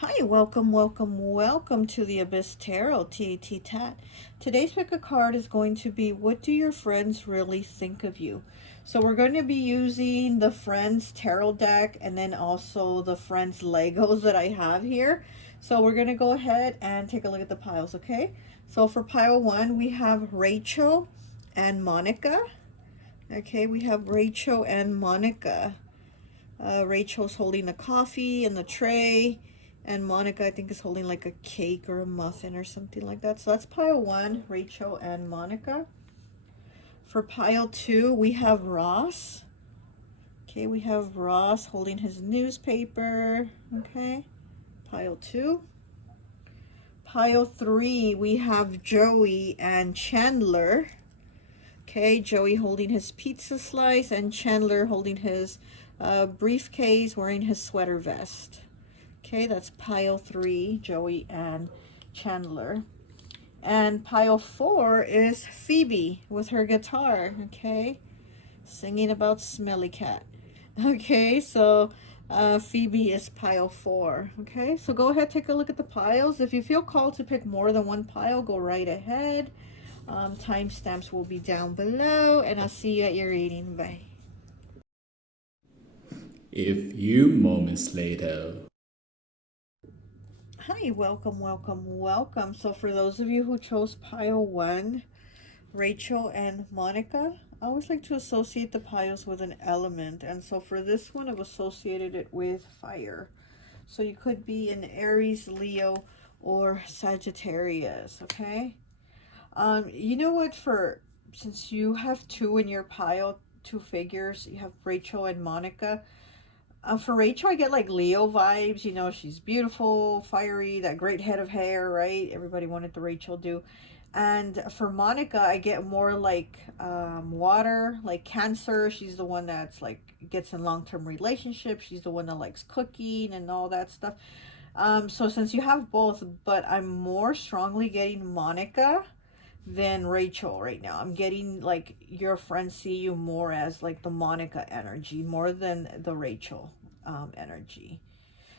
Hi, welcome to the Abyss Tarot T.A.T. Today's pick a card is going to be, what do your friends really think of you? So we're going to be using the Friends Tarot deck and then also the Friends Legos that I have here. So we're going to go ahead and take a look at the piles, okay? So for pile 1, we have Rachel and Monica. Okay, we have Rachel and Monica. Rachel's holding a coffee in the tray, and Monica, I think, is holding like a cake or a muffin or something like that. So that's pile 1, Rachel and Monica. For pile 2, we have Ross. Okay, we have Ross holding his newspaper. Okay, pile 2. Pile 3, we have Joey and Chandler. Okay, Joey holding his pizza slice and Chandler holding his briefcase, wearing his sweater vest. Okay, that's pile 3, Joey and Chandler. And pile 4 is Phoebe with her guitar, okay, singing about Smelly Cat. Okay, so Phoebe is pile 4. Okay, so go ahead, take a look at the piles. If you feel called to pick more than one pile, go right ahead. Timestamps will be down below, and I'll see you at your reading. Bye. A few moments later. Hi, welcome. So for those of you who chose pile 1, Rachel and Monica, I always like to associate the piles with an element. And so for this one, I've associated it with fire. So you could be an Aries, Leo, or Sagittarius, okay? You know what, since you have 2 in your pile, 2 figures, you have Rachel and Monica. For Rachel, I get like Leo vibes. You know, she's beautiful, fiery, that great head of hair, right? Everybody wanted the Rachel do. And for Monica, I get more like water, like Cancer. She's the one that's like gets in long-term relationships. She's the one that likes cooking and all that stuff. So since you have both, but I'm more strongly getting Monica than Rachel right now. I'm getting like your friends see you more as like the Monica energy more than the Rachel energy.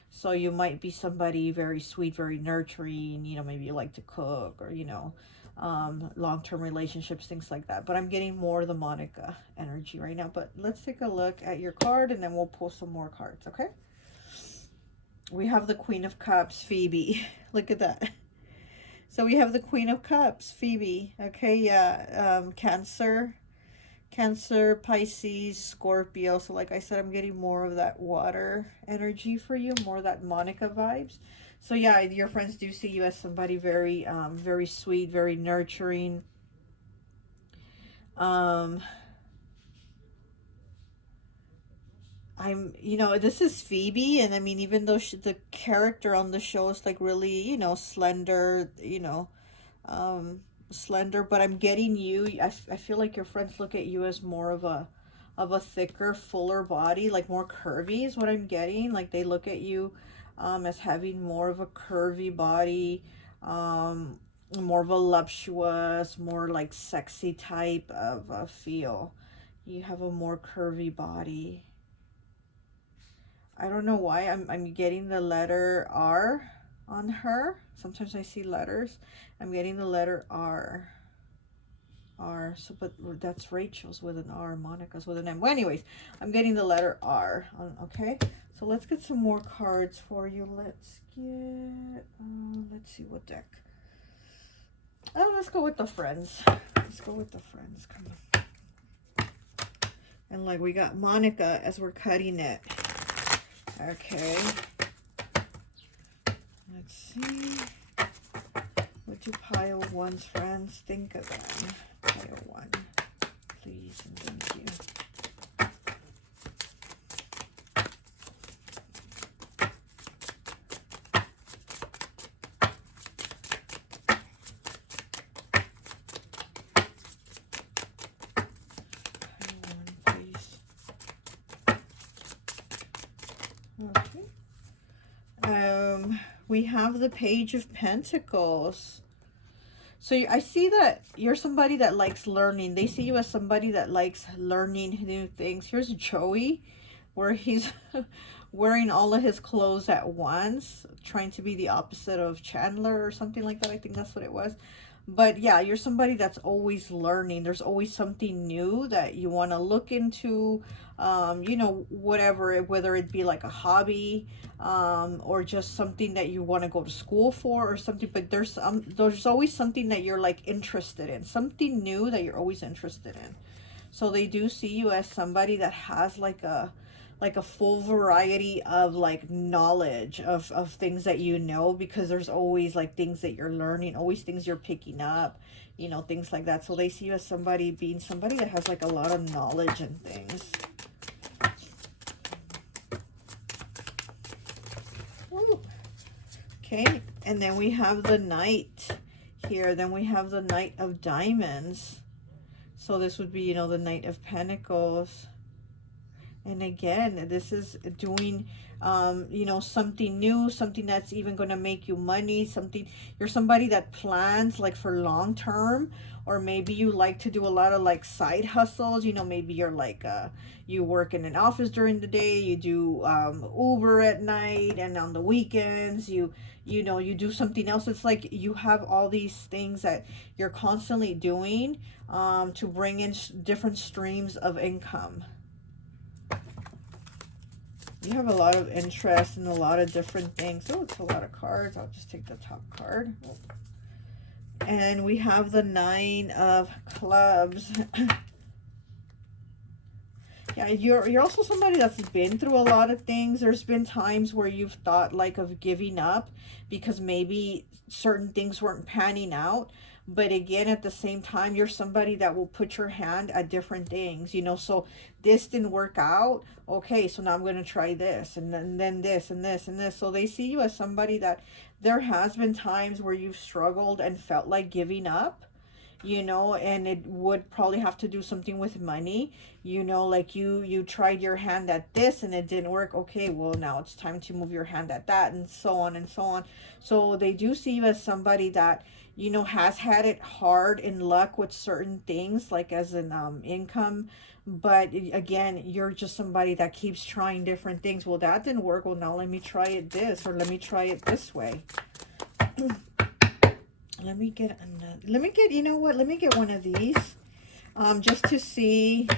So you might be somebody very sweet, very nurturing, you know, maybe you like to cook or, you know, long-term relationships, things like that. But I'm getting more the Monica energy right now. But let's take a look at your card and then we'll pull some more cards, okay? We have the Queen of Cups, Phoebe. Look at that. So we have the Queen of Cups, Phoebe. Okay, yeah, Cancer, Pisces, Scorpio. So like I said, I'm getting more of that water energy for you, more of that Monica vibes. So yeah, your friends do see you as somebody very, very sweet, very nurturing. You know, this is Phoebe, and I mean, even though the character on the show is like really, you know, slender, you know, um, slender, but I'm getting you. I feel like your friends look at you as more of a thicker, fuller body, like more curvy is what I'm getting. Like they look at you as having more of a curvy body, more of a voluptuous, more like sexy type of feel. You have a more curvy body. I don't know why I'm getting the letter R on her. Sometimes I see letters. I'm getting the letter R. R. So, but that's Rachel's with an R, Monica's with an M. Well, anyways, I'm getting the letter R. Okay, so let's get some more cards for you. Let's see what deck. Oh, let's go with the Friends. Let's go with the Friends. Come on. And like we got Monica as we're cutting it. Okay. Let's see. What do pile 1's friends think of them? Pile 1. Please and thank you. Pile 1, please. Okay. We have the Page of Pentacles. So I see that you're somebody that likes learning. They see you as somebody that likes learning new things. Here's Joey where he's wearing all of his clothes at once, trying to be the opposite of Chandler or something like that. I think that's what it was. But yeah, you're somebody that's always learning. There's always something new that you want to look into, you know, whatever, whether it be like a hobby, or just something that you want to go to school for or something. But there's always something that you're like interested in, something new that you're always interested in. So they do see you as somebody that has like a full variety of like knowledge of things that you know, because there's always like things that you're learning, always things you're picking up, you know, things like that. So they see you as somebody being somebody that has like a lot of knowledge and things. Ooh. Okay, and then we have the Knight here. Then we have the Knight of Diamonds. So this would be, you know, the Knight of Pentacles. And again, this is doing, you know, something new, something that's even going to make you money, something, you're somebody that plans like for long term, or maybe you like to do a lot of like side hustles, you know, maybe you're like, you work in an office during the day, you do Uber at night, and on the weekends, you know, you do something else. It's like you have all these things that you're constantly doing to bring in different streams of income. You have a lot of interest in a lot of different things. Oh, it's a lot of cards. I'll just take the top card. And we have the Nine of Clubs. Yeah, you're also somebody that's been through a lot of things. There's been times where you've thought like of giving up because maybe certain things weren't panning out. But again, at the same time, you're somebody that will put your hand at different things, you know. So this didn't work out. Okay, so now I'm going to try this, and then this and this and this. So they see you as somebody that there has been times where you've struggled and felt like giving up, you know, and it would probably have to do something with money, you know, like you tried your hand at this and it didn't work. Okay, well, now it's time to move your hand at that, and so on and so on. So they do see you as somebody that, you know, has had it hard in luck with certain things, like as an income. But again, you're just somebody that keeps trying different things. Well, that didn't work. Well, now let me try it this, or let me try it this way. Let me get another. Let me get, you know what? Let me get one of these, just to see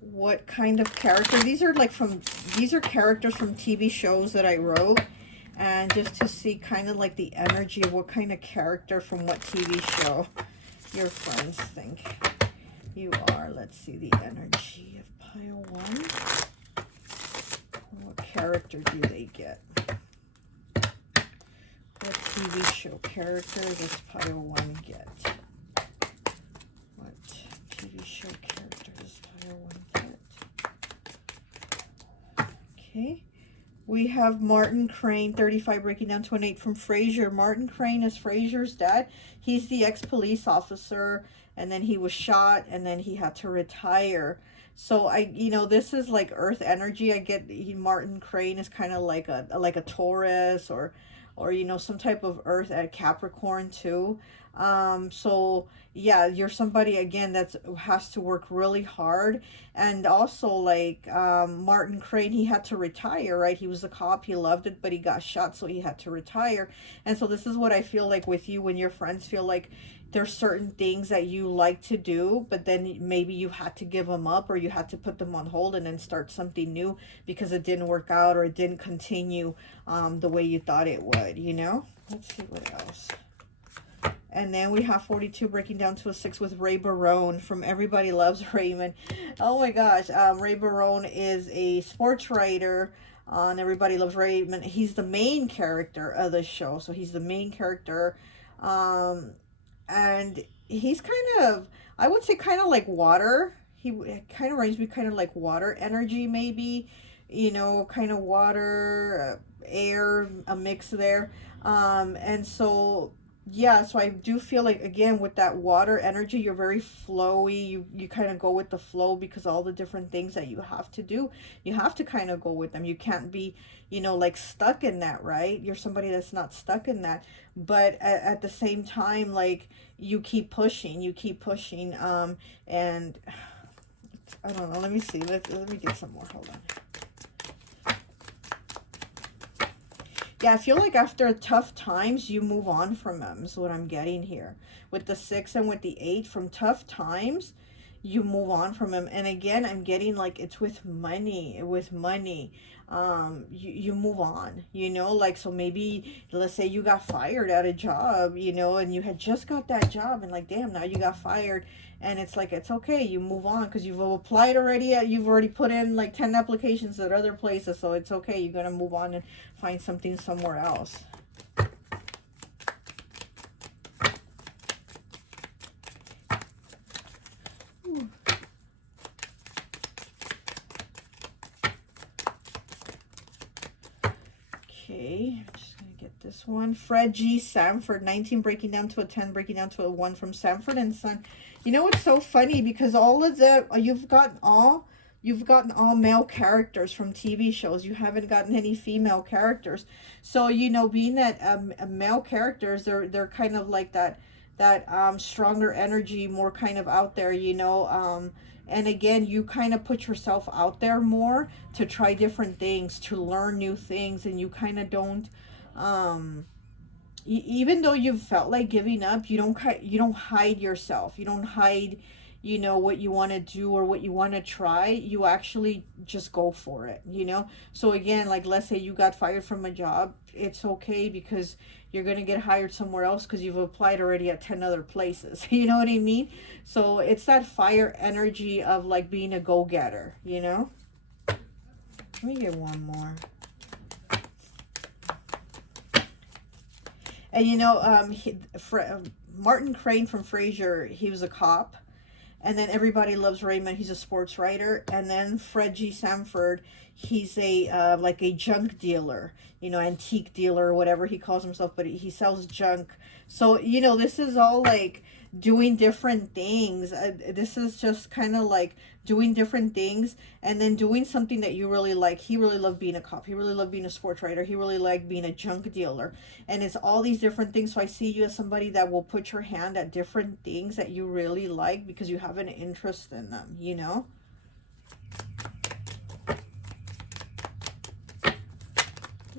what kind of character these are. Like from, these are characters from TV shows that I wrote, and just to see kind of like the energy of what kind of character from what TV show your friends think you are. Let's see the energy of pile one. What character do they get? What TV show character does pile one get? What TV show character does pile one get? Okay. We have Martin Crane, 35, breaking down to an 8 from Frasier. Martin Crane is Frasier's dad. He's the ex-police officer, and then he was shot, and then he had to retire. So you know, this is like earth energy. I get Martin Crane is kind of like a Taurus, or you know, some type of earth at Capricorn too. So yeah, you're somebody again that has to work really hard. And also like Martin Crane, he had to retire, right? He was a cop, he loved it, but he got shot, so he had to retire. And so this is what I feel like with you, when your friends feel like there's certain things that you like to do, but then maybe you had to give them up, or you had to put them on hold and then start something new because it didn't work out, or it didn't continue the way you thought it would, you know? Let's see what else. And then we have 42, breaking down to a 6 with Ray Barone from Everybody Loves Raymond. Oh my gosh, Ray Barone is a sports writer on Everybody Loves Raymond. He's the main character of the show, so he's the main character. And he's kind of, I would say kind of like water. He kind of reminds me kind of like water energy, maybe, you know, kind of water, air, a mix there. And so yeah, so I do feel like, again, with that water energy, you're very flowy. You kind of go with the flow, because all the different things that you have to do, you have to kind of go with them. You can't be, you know, like stuck in that, right? You're somebody that's not stuck in that. But at the same time, like, you keep pushing, and I don't know. Let me see. Let me get some more. Hold on. Yeah, I feel like after tough times, you move on from them, is what I'm getting here. With the 6 and with the 8, from tough times, you move on from them. And again, I'm getting like it's with money, with money. You move on, you know, like, so maybe let's say you got fired at a job, you know, and you had just got that job and like, damn, now you got fired. And it's like, it's okay, you move on because you've applied already, you've already put in like 10 applications at other places, so it's okay, you're gonna move on and find something somewhere else. Okay, I'm just gonna get this one. Fred G. Sanford, 19 breaking down to a 10, breaking down to a 1 from Sanford and Son. You know, it's so funny because all of the, you've gotten all male characters from TV shows. You haven't gotten any female characters. So, you know, being that male characters, they're kind of like that stronger energy, more kind of out there, you know. And again, you kind of put yourself out there more to try different things, to learn new things, and you kind of don't even though you've felt like giving up, you don't hide yourself. You don't hide, you know, what you want to do or what you want to try. You actually just go for it, you know. So again, like, let's say you got fired from a job, it's okay because you're going to get hired somewhere else because you've applied already at 10 other places. You know what I mean? So it's that fire energy of like being a go-getter, you know. Let me get one more. And you know, Martin Crane from Frasier, he was a cop. And then Everybody Loves Raymond, he's a sports writer. And then Fred G. Sanford, he's a like a junk dealer, you know, antique dealer or whatever he calls himself, but he sells junk. So, you know, this is all like doing different things. This is just kind of like doing different things and then doing something that you really like. He really loved being a cop. He really loved being a sports writer. He really liked being a junk dealer. And it's all these different things. So I see you as somebody that will put your hand at different things that you really like because you have an interest in them, you know?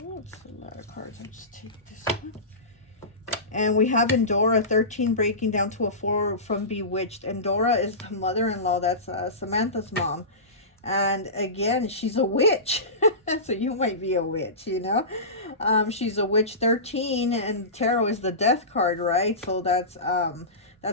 Oh, it's a lot of cards. I'll just take this one. And we have Endora, 13 breaking down to a 4 from Bewitched. Endora is the mother-in-law. That's Samantha's mom. And again, she's a witch. So you might be a witch, you know. She's a witch, 13, and tarot is the death card, right? So that's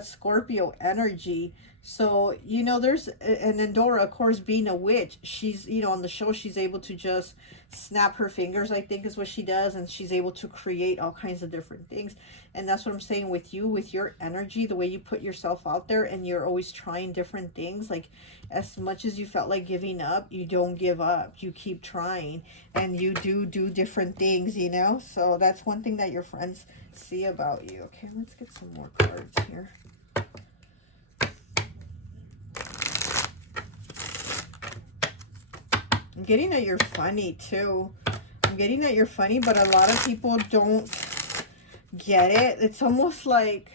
Scorpio energy. So, you know, there's and Endora, of course, being a witch, she's, you know, on the show, she's able to just snap her fingers, I think is what she does, and she's able to create all kinds of different things. And that's what I'm saying with you, with your energy, the way you put yourself out there, and you're always trying different things. Like, as much as you felt like giving up, you don't give up. You keep trying, and you do different things, you know. So that's one thing that your friends see about you. Okay, let's get some more cards here. I'm getting that you're funny too. I'm getting that you're funny, but a lot of people don't get it. It's almost like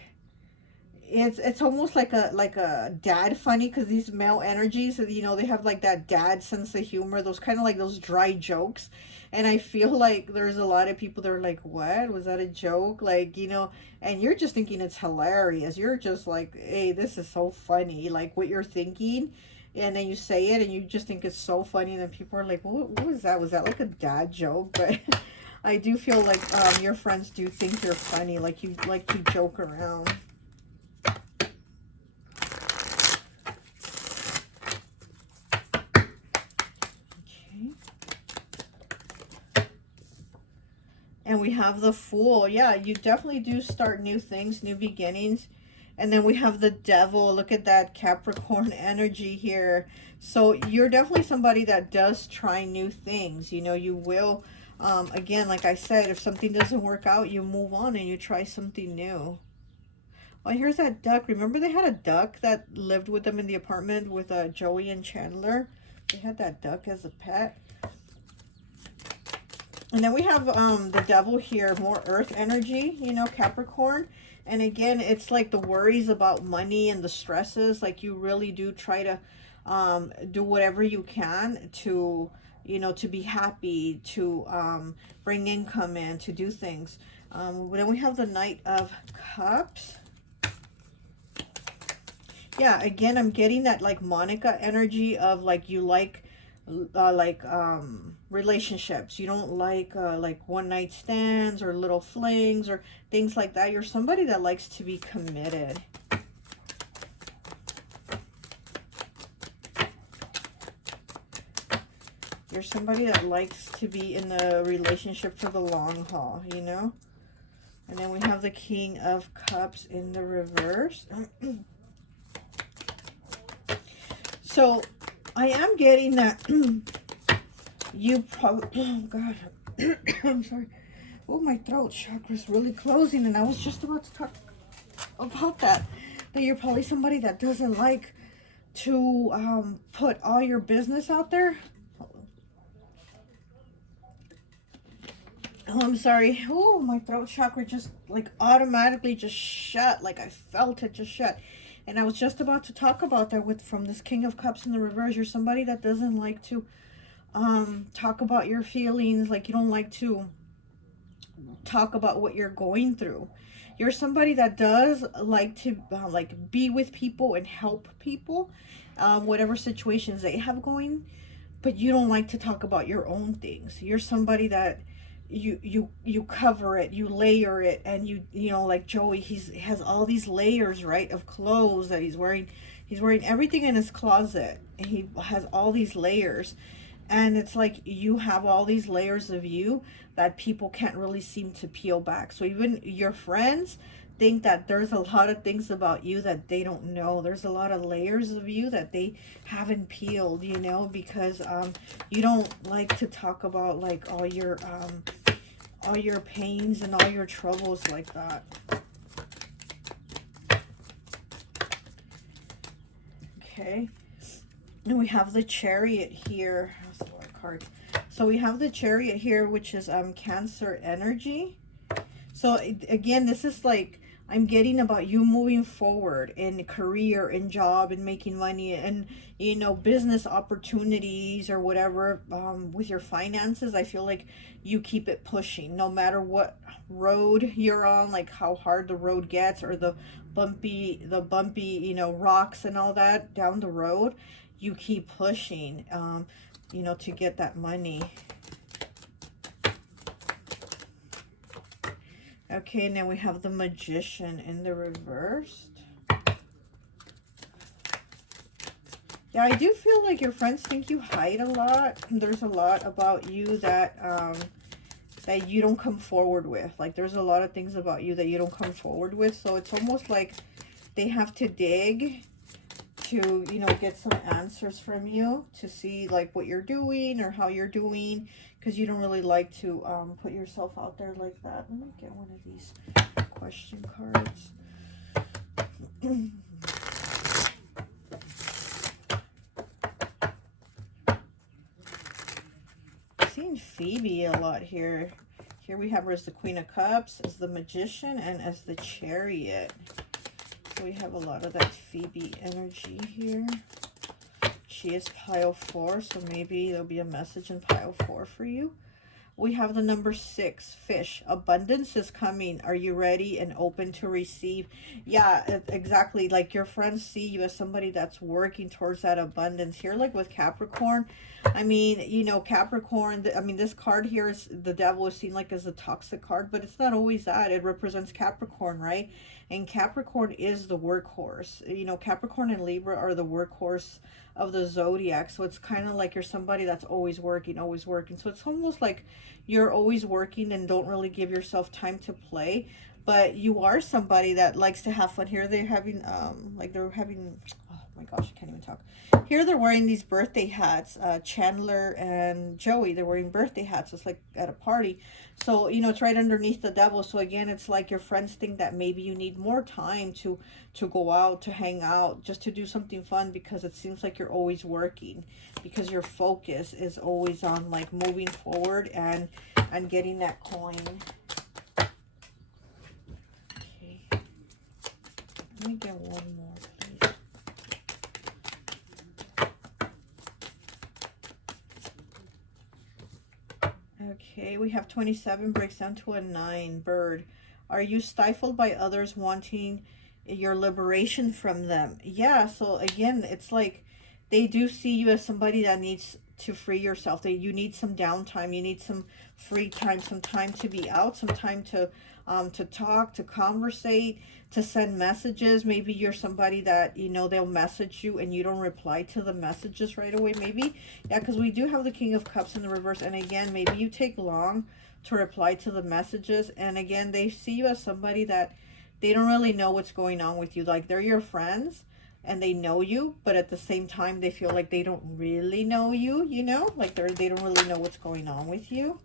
it's almost like a dad funny, because these male energies, you know, they have like that dad sense of humor, those kind of like those dry jokes. And I feel like there's a lot of people that are like, what was that, a joke? Like, you know, and you're just thinking it's hilarious. You're just like, hey, this is so funny, like what you're thinking. And then you say it and you just think it's so funny, and then people are like, what was that? Was that like a dad joke? But I do feel like your friends do think you're funny, like you like to joke around. And we have the Fool. Yeah, you definitely do start new things, new beginnings. And then we have the Devil. Look at that Capricorn energy here. So you're definitely somebody that does try new things. You know, you will, again, like I said, if something doesn't work out, you move on and you try something new. Oh, here's that duck. Remember they had a duck that lived with them in the apartment with Joey and Chandler? They had that duck as a pet. And then we have the Devil here, more earth energy, you know, Capricorn. And again, it's like the worries about money and the stresses. Like, you really do try to do whatever you can to you know, to be happy, to bring income in, to do things. Then we have the Knight of Cups. Yeah, again, I'm getting that like Monica energy of like you like relationships. You don't like one night stands or little flings or things like that. You're somebody that likes to be committed. You're somebody that likes to be in the relationship for the long haul, you know? And then we have the King of Cups in the reverse. So I am getting that you probably, oh God, I'm sorry. Oh, my throat chakra's really closing, and I was just about to talk about that. That you're probably somebody that doesn't like to put all your business out there. Oh, I'm sorry. Oh, my throat chakra just like automatically just shut. Like I felt it just shut. And I was just about to talk about that with from this King of Cups in the reverse. You're somebody that doesn't like to talk about your feelings. Like you don't like to talk about what you're going through. You're somebody that does like to like be with people and help people, whatever situations they have going, but you don't like to talk about your own things. You're somebody that you cover it, you layer it, and you know, like Joey, he has all these layers, right, of clothes that he's wearing. He's wearing everything in his closet, and he has all these layers. And it's like you have all these layers of you that people can't really seem to peel back. So even your friends think that there's a lot of things about you that they don't know. There's a lot of layers of you that they haven't peeled, you know, because you don't like to talk about like all your pains and all your troubles like that. Okay. And we have the Chariot here. That's a lot of cards. So we have the Chariot here, which is Cancer energy. So again, this is like I'm getting about you moving forward in career, in job, and making money, and you know, business opportunities or whatever. With your finances, I feel like you keep it pushing, no matter what road you're on, like how hard the road gets, or the bumpy, you know, rocks and all that down the road. You keep pushing, you know, to get that money. Okay, and then we have the Magician in the reverse. Yeah, I do feel like your friends think you hide a lot. There's a lot about you that that you don't come forward with. Like there's a lot of things about you that you don't come forward with. So it's almost like they have to dig to, you know, get some answers from you to see like what you're doing or how you're doing, because you don't really like to put yourself out there like that. Let me get one of these question cards. Seeing Phoebe a lot here. Here we have her as the Queen of Cups, as the Magician, and as the Chariot. So we have a lot of that Phoebe energy here. She is pile 4, so maybe there'll be a message in pile 4 for you. We have the number 6, Fish. Abundance is coming. Are you ready and open to receive? Yeah, exactly. Like your friends see you as somebody that's working towards that abundance. Here, like with Capricorn, I mean, you know, Capricorn, I mean, this card here is the Devil is seen like as a toxic card, but it's not always that. It represents Capricorn, right? And Capricorn is the workhorse. You know, Capricorn and Libra are the workhorse of the zodiac. So it's kind of like you're somebody that's always working, always working. So it's almost like you're always working and don't really give yourself time to play. But you are somebody that likes to have fun. Here they're having oh my gosh, I can't even talk. Here they're wearing these birthday hats. Chandler and Joey, they're wearing birthday hats. It's like at a party. So, you know, it's right underneath the Devil. So again, it's like your friends think that maybe you need more time to go out, to hang out, just to do something fun, because it seems like you're always working, because your focus is always on like moving forward and getting that coin. Okay. Let me get one more, please. Okay, we have 27 breaks down to a 9. Bird. Are you stifled by others wanting your liberation from them? Yeah, so again, it's like they do see you as somebody that needs to free yourself. You need some downtime. You need some free time, some time to be out, some time to talk, to conversate, to send messages. Maybe you're somebody that, you know, they'll message you and you don't reply to the messages right away. Maybe, yeah, because we do have the King of Cups in the reverse. And again, maybe you take long to reply to the messages. And again, they see you as somebody that they don't really know what's going on with you. Like, they're your friends and they know you, but at the same time, they feel like they don't really know you, you know? Like, they don't really know what's going on with you.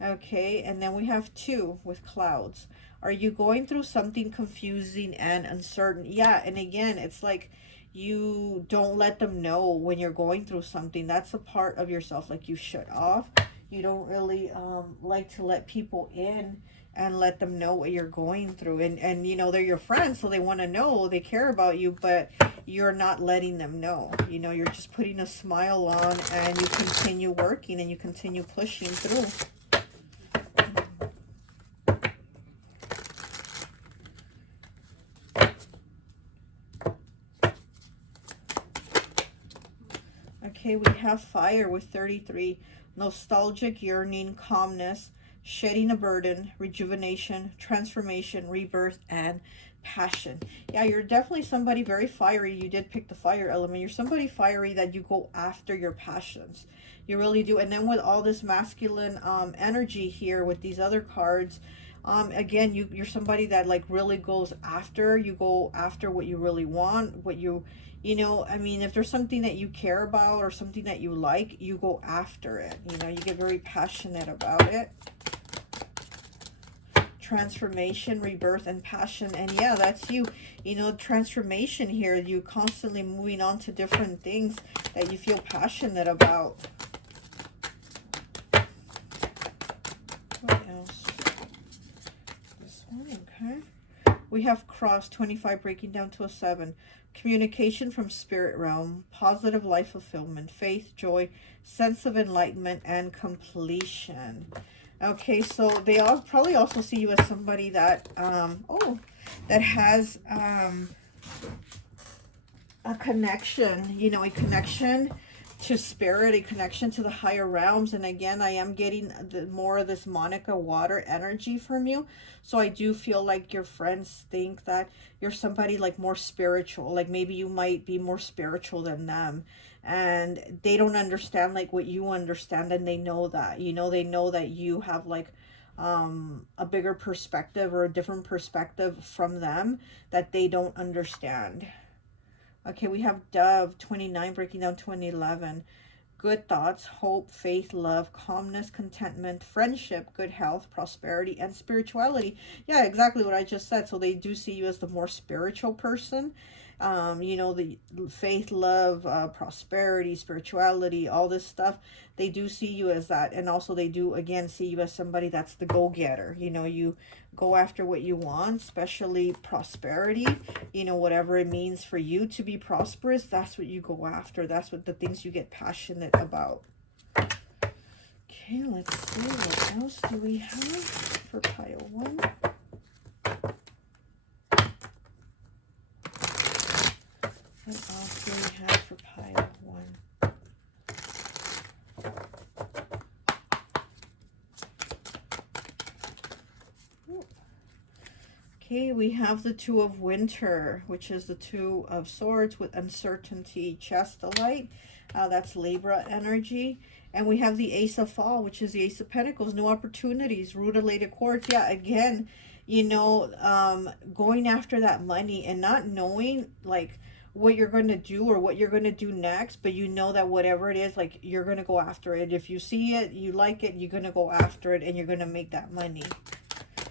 Okay, and then we have 2 with clouds. Are you going through something confusing and uncertain? Yeah, and again, it's like you don't let them know when you're going through something. That's a part of yourself, like you shut off. You don't really like to let people in and let them know what you're going through. And you know, they're your friends, so they want to know, they care about you, but you're not letting them know. You know, you're just putting a smile on and you continue working and you continue pushing through. Okay, we have fire with 33. Nostalgic, yearning, calmness, shedding a burden, rejuvenation, transformation, rebirth, and passion. Yeah, you're definitely somebody very fiery. You did pick the fire element. You're somebody fiery that you go after your passions. You really do. And then with all this masculine energy here with these other cards, again, you're somebody that like really goes after. You go after what you really want, what you know, I mean, if there's something that you care about or something that you like, you go after it. You know, you get very passionate about it. Transformation, rebirth, and passion. And yeah, that's you. You know, transformation here, you constantly moving on to different things that you feel passionate about. What else? This one, okay. We have cross, 25 breaking down to a 7. Communication from spirit realm, positive life fulfillment, faith, joy, sense of enlightenment, and completion. Okay, so they all probably also see you as somebody that that has a connection, you know, a connection to spirit, a connection to the higher realms. And again, I am getting more of this Monica water energy from you. So I do feel like your friends think that you're somebody like more spiritual, like maybe you might be more spiritual than them, and they don't understand like what you understand. And they know that, you know, they know that you have like a bigger perspective or a different perspective from them that they don't understand. Okay, we have Dove, 29, breaking down to an 11. Good thoughts, hope, faith, love, calmness, contentment, friendship, good health, prosperity, and spirituality. Yeah, exactly what I just said. So they do see you as the more spiritual person. You know, the faith, love, prosperity, spirituality, all this stuff. They do see you as that. And also they do, again, see you as somebody that's the go-getter. You know, you go after what you want, especially prosperity. You know, whatever it means for you to be prosperous, that's what you go after. That's what the things you get passionate about. Okay, let's see, what else do we have for pile 1? What else do we have for pile 1? Okay, we have the 2 of Winter, which is the 2 of Swords with uncertainty, chastity. That's Libra energy. And we have the Ace of Fall, which is the Ace of Pentacles, new opportunities, root-related quartz. Yeah, again, you know, going after that money and not knowing, like, what you're going to do or what you're going to do next, but you know that whatever it is, like, you're going to go after it. If you see it, you like it, you're going to go after it, and you're going to make that money.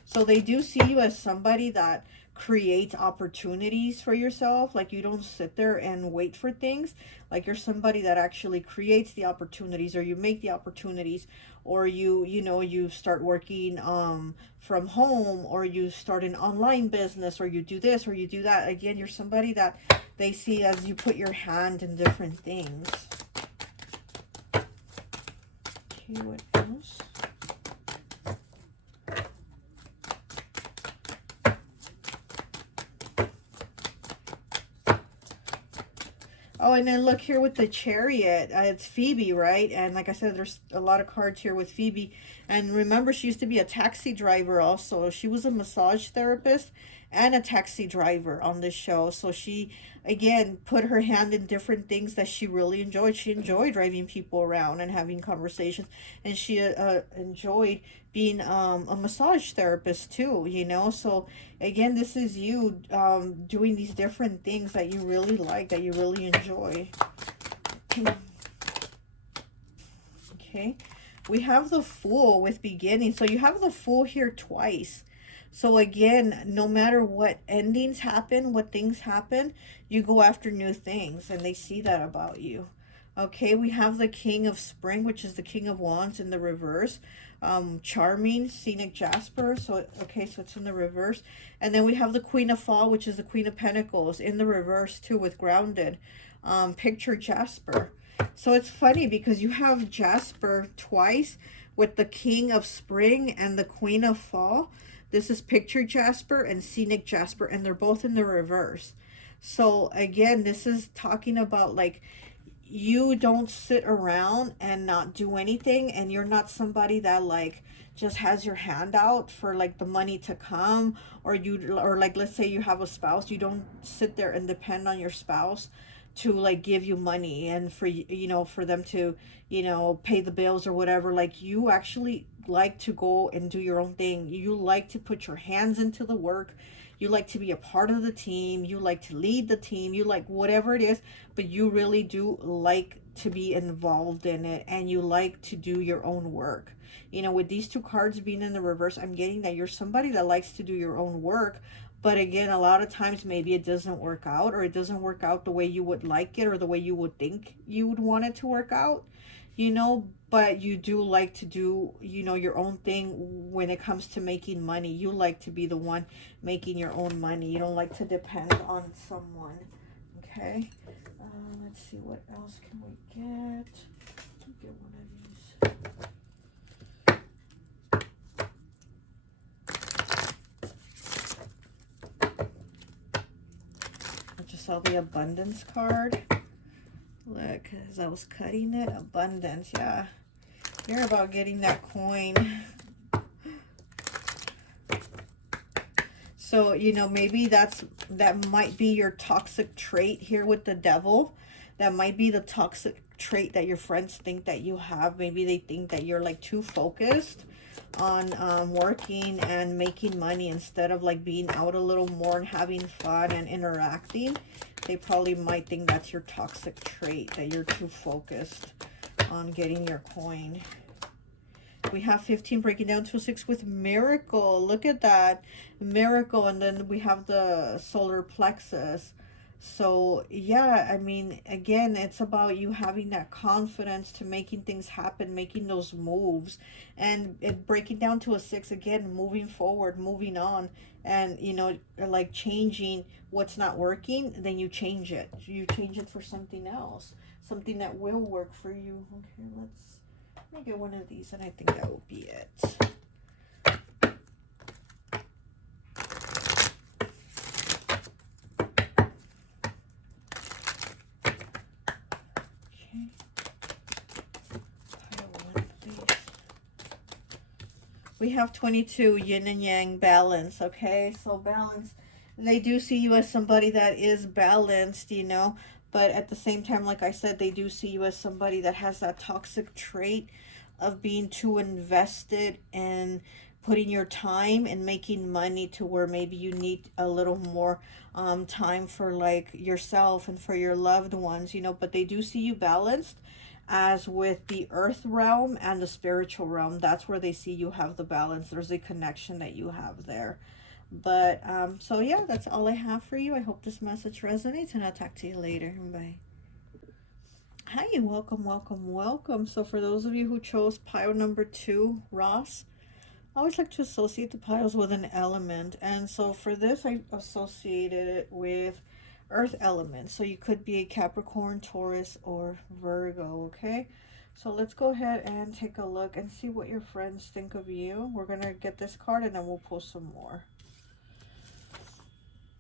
So they do see you as somebody that creates opportunities for yourself. Like, you don't sit there and wait for things. Like, you're somebody that actually creates the opportunities, or you make the opportunities, or you know, you start working from home, or you start an online business, or you do this or you do that. Again, you're somebody that they see as you put your hand in different things. Okay, what else? Oh, and then look here with the Chariot. It's Phoebe, right? And like I said, there's a lot of cards here with Phoebe. And remember, she used to be a taxi driver also. She was a massage therapist and a taxi driver on this show. So she, again, put her hand in different things that she really enjoyed. She enjoyed driving people around and having conversations. And she enjoyed being a massage therapist too, you know? So again, this is you doing these different things that you really like, that you really enjoy. Okay, we have the Fool with beginning. So you have the Fool here twice. So again, no matter what endings happen, what things happen, you go after new things, and they see that about you. Okay, we have the King of Spring, which is the King of Wands in the reverse. Charming, Scenic Jasper. So, okay, so it's in the reverse. And then we have the Queen of Fall, which is the Queen of Pentacles in the reverse too with Grounded. Picture Jasper. So it's funny because you have Jasper twice with the King of Spring and the Queen of Fall. This is Picture Jasper and Scenic Jasper, and they're both in the reverse. So again, this is talking about like you don't sit around and not do anything, and you're not somebody that like just has your hand out for like the money to come, or like let's say you have a spouse, you don't sit there and depend on your spouse to like give you money and for you know for them to pay the bills or whatever. Like you actually like to go and do your own thing. You like to put your hands into the work. You like to be a part of the team. You like to lead the team. You like whatever it is, but you really do like to be involved in it, and you like to do your own work. You know, with these two cards being in the reverse, I'm getting that you're somebody that likes to do your own work. But again, a lot of times maybe it doesn't work out, or it doesn't work out the way you would like it or the way you would think you would want it to work out, but you do like to do, your own thing when it comes to making money. You like to be the one making your own money. You don't like to depend on someone. Okay. Let's see, what else can we get? Get one of these. I just saw the abundance card. Look, as I was cutting it, abundance, yeah. You're about getting that coin. So, maybe that might be your toxic trait here with the Devil. That might be the toxic trait that your friends think that you have. Maybe they think that you're like too focused on working and making money instead of like being out a little more and having fun and interacting. They probably might think that's your toxic trait, that you're too focused on getting your coin. We have 15 breaking down to 6 with Miracle. Look at that. Miracle. And then we have the solar plexus. So, yeah, I mean, again, it's about you having that confidence to making things happen, making those moves. And it breaking down to a 6, again, moving forward, moving on. And, like changing what's not working, then you change it. You change it for something else. Something that will work for you. Okay, let me get one of these, and I think that will be it. Okay. Pile one, please. We have 22, yin and yang, balance. Okay, so balance. They do see you as somebody that is balanced, but at the same time, like I said, they do see you as somebody that has that toxic trait of being too invested in putting your time and making money, to where maybe you need a little more time for like yourself and for your loved ones, but they do see you balanced. As with the earth realm and the spiritual realm, that's where they see you have the balance. There's a connection that you have there. But so yeah, that's all I have for you. I hope this message resonates, and I'll talk to you later. Bye. Hi, and welcome, welcome, welcome. So for those of you who chose pile number 2, Ross, I always like to associate the piles with an element. And so for this, I associated it with earth element. So you could be a Capricorn, Taurus, or Virgo, okay? So let's go ahead and take a look and see what your friends think of you. We're going to get this card, and then we'll pull some more.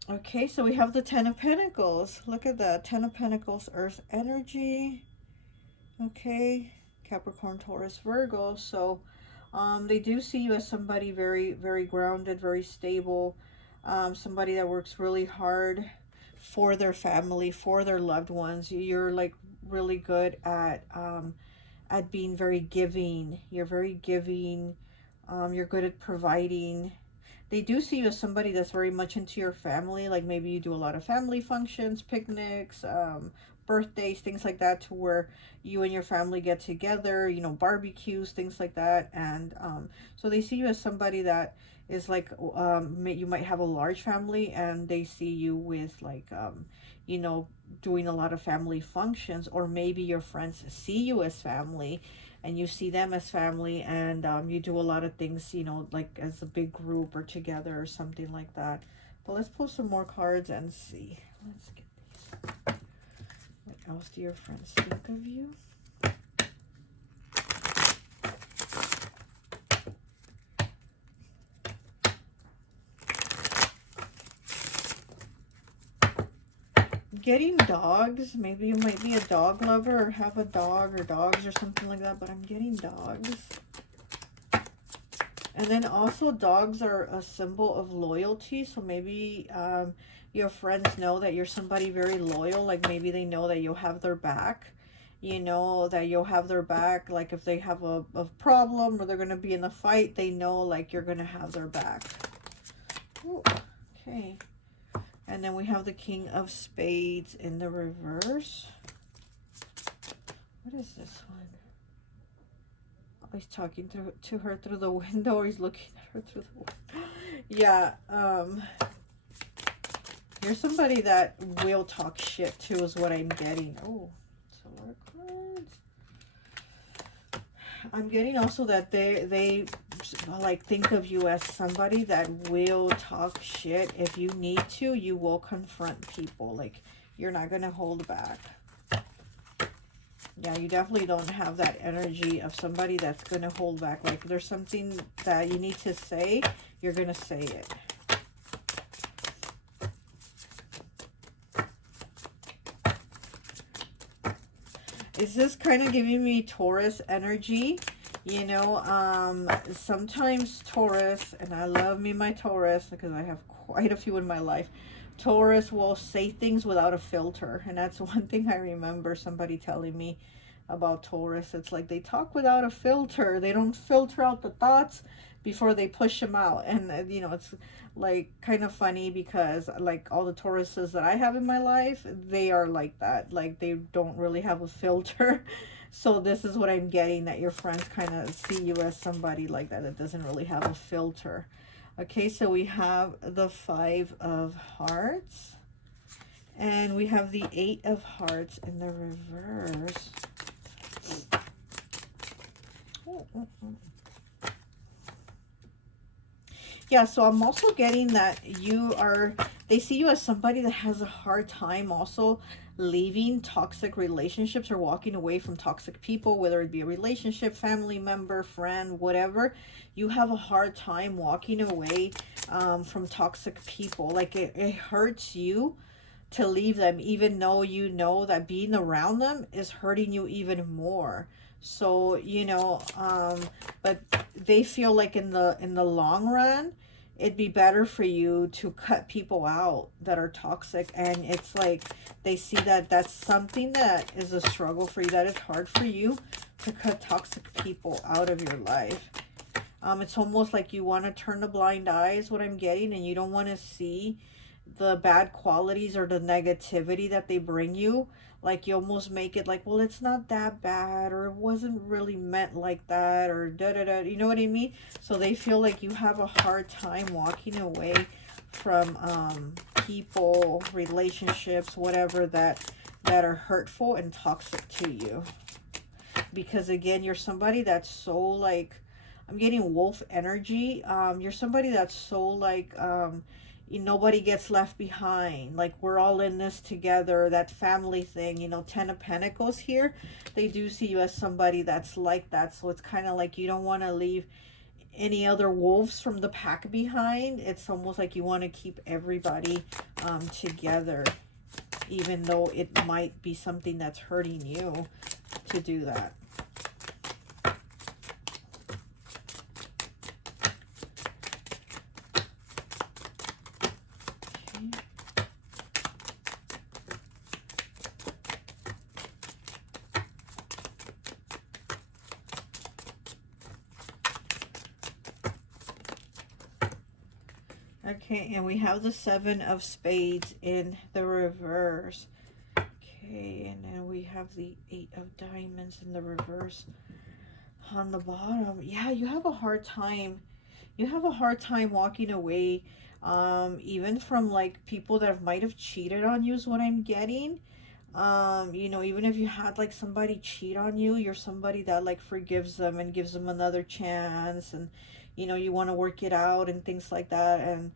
Okay, so we have the Ten of Pentacles. Look at that. Ten of Pentacles, Earth energy. Okay, Capricorn, Taurus, Virgo. So they do see you as somebody very, very grounded, very stable. Somebody that works really hard for their family, for their loved ones. You're like really good at being very giving. You're very giving. You're good at providing. They do see you as somebody that's very much into your family. Like maybe you do a lot of family functions, picnics, birthdays, things like that, to where you and your family get together, you know, barbecues, things like that. And so they see you as somebody that is like, you might have a large family, and they see you with like, you know, doing a lot of family functions, or maybe your friends see you as family and you see them as family, and you do a lot of things, you know, like as a big group or together or something like that. But let's pull some more cards and see. Let's get these. What else do your friends think of you? Getting dogs. Maybe you might be a dog lover or have a dog or dogs or something like that, but I'm getting dogs. And then also dogs are a symbol of loyalty. So maybe your friends know that you're somebody very loyal. Like maybe they know that you'll have their back. You know, that you'll have their back. Like if they have a problem or they're going to be in a fight, they know like you're going to have their back. Ooh, okay. And then we have the King of Spades in the reverse. What is this one? Oh, he's talking to her through the window, or he's looking at her through the window. Yeah, you're somebody that will talk shit too, is what I'm getting. Oh, solar cards. I'm getting also that they like think of you as somebody that will talk shit. If you need to, you will confront people. Like you're not gonna hold back. Yeah, you definitely don't have that energy of somebody that's gonna hold back. Like if there's something that you need to say, you're gonna say it. Is this kind of giving me Taurus energy? You know, sometimes Taurus, and I love me my Taurus because I have quite a few in my life. Taurus will say things without a filter. And that's one thing I remember somebody telling me about Taurus. It's like they talk without a filter. They don't filter out the thoughts before they push them out. And, you know, it's like kind of funny because like all the Tauruses that I have in my life, they are like that. Like they don't really have a filter. So this is what I'm getting, that your friends kind of see you as somebody like that that doesn't really have a filter. Okay, so we have the Five of Hearts. And we have the Eight of Hearts in the reverse. Yeah, so I'm also getting that they see you as somebody that has a hard time also leaving toxic relationships or walking away from toxic people, whether it be a relationship, family member, friend, whatever. You have a hard time walking away from toxic people. Like it hurts you to leave them, even though you know that being around them is hurting you even more. So, you know, but they feel like in the long run, it'd be better for you to cut people out that are toxic. And it's like they see that that's something that is a struggle for you, that it's hard for you to cut toxic people out of your life. It's almost like you want to turn a blind eye is what I'm getting, and you don't want to see the bad qualities or the negativity that they bring you. Like you almost make it like, well, it's not that bad, or it wasn't really meant like that, or da da da, you know what I mean? So they feel like you have a hard time walking away from people, relationships, whatever, that are hurtful and toxic to you. Because again, you're somebody that's so like, I'm getting wolf energy. You're somebody that's so like, nobody gets left behind. Like we're all in this together. That family thing, you know, Ten of Pentacles here. They do see you as somebody that's like that. So it's kind of like you don't want to leave any other wolves from the pack behind. It's almost like you want to keep everybody together, even though it might be something that's hurting you to do that. Okay, and we have the 7 of Spades in the reverse. Okay, and then we have the 8 of Diamonds in the reverse on the bottom. Yeah, you have a hard time. You have a hard time walking away, even from like people that might have cheated on you is what I'm getting. You know, even if you had like somebody cheat on you, you're somebody that like forgives them and gives them another chance, and you know, you want to work it out and things like that. And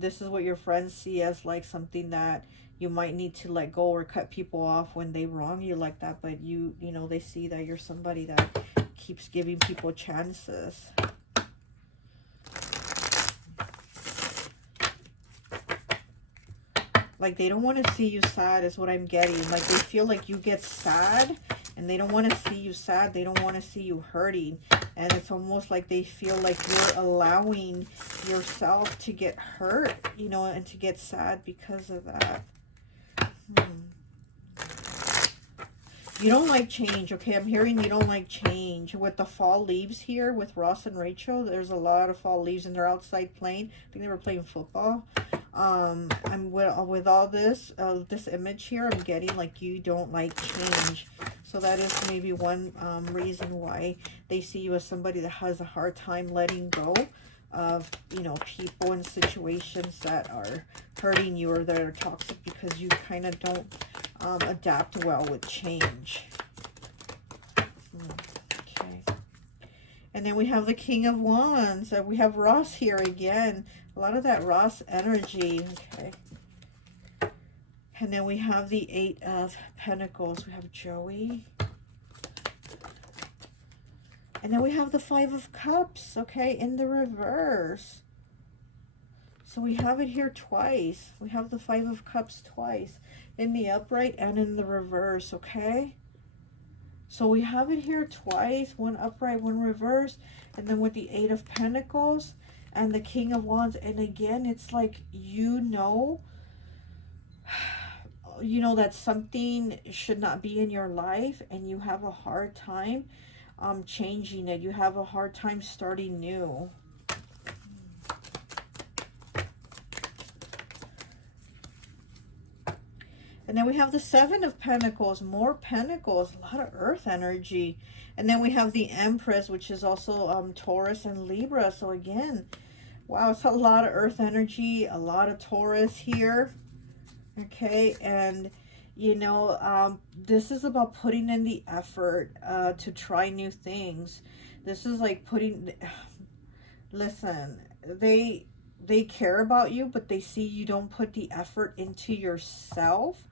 this is what your friends see as like something that you might need to let go or cut people off when they wrong you like that. But you know, they see that you're somebody that keeps giving people chances. Like they don't want to see you sad is what I'm getting. Like they feel like you get sad and they don't want to see you sad. They don't want to see you hurting. And it's almost like they feel like you're allowing yourself to get hurt, you know, and to get sad because of that. You don't like change, okay? I'm hearing you don't like change. With the fall leaves here, with Ross and Rachel, there's a lot of fall leaves and they're outside playing. I think they were playing football. I'm with all this, this image here, I'm getting like you don't like change. So that is maybe one reason why they see you as somebody that has a hard time letting go of, you know, people and situations that are hurting you or that are toxic, because you kind of don't adapt well with change. Okay. And then we have the King of Wands. We have Ross here again. A lot of that Ross energy. Okay. And then we have the 8 of Pentacles. We have Joey. And then we have the 5 of Cups, okay, in the reverse. So we have it here twice. We have the 5 of Cups twice, in the upright and in the reverse, okay? So we have it here twice, one upright, one reverse, and then with the 8 of Pentacles and the King of Wands. And again, it's like, you know that something should not be in your life, and you have a hard time changing it. You have a hard time starting new. And then we have the 7 of Pentacles, more Pentacles, a lot of earth energy. And then we have the Empress, which is also Taurus and Libra. So again, wow, it's a lot of earth energy, a lot of Taurus here. Okay, and you know, this is about putting in the effort to try new things. This is like putting, listen, they care about you, but they see you don't put the effort into yourself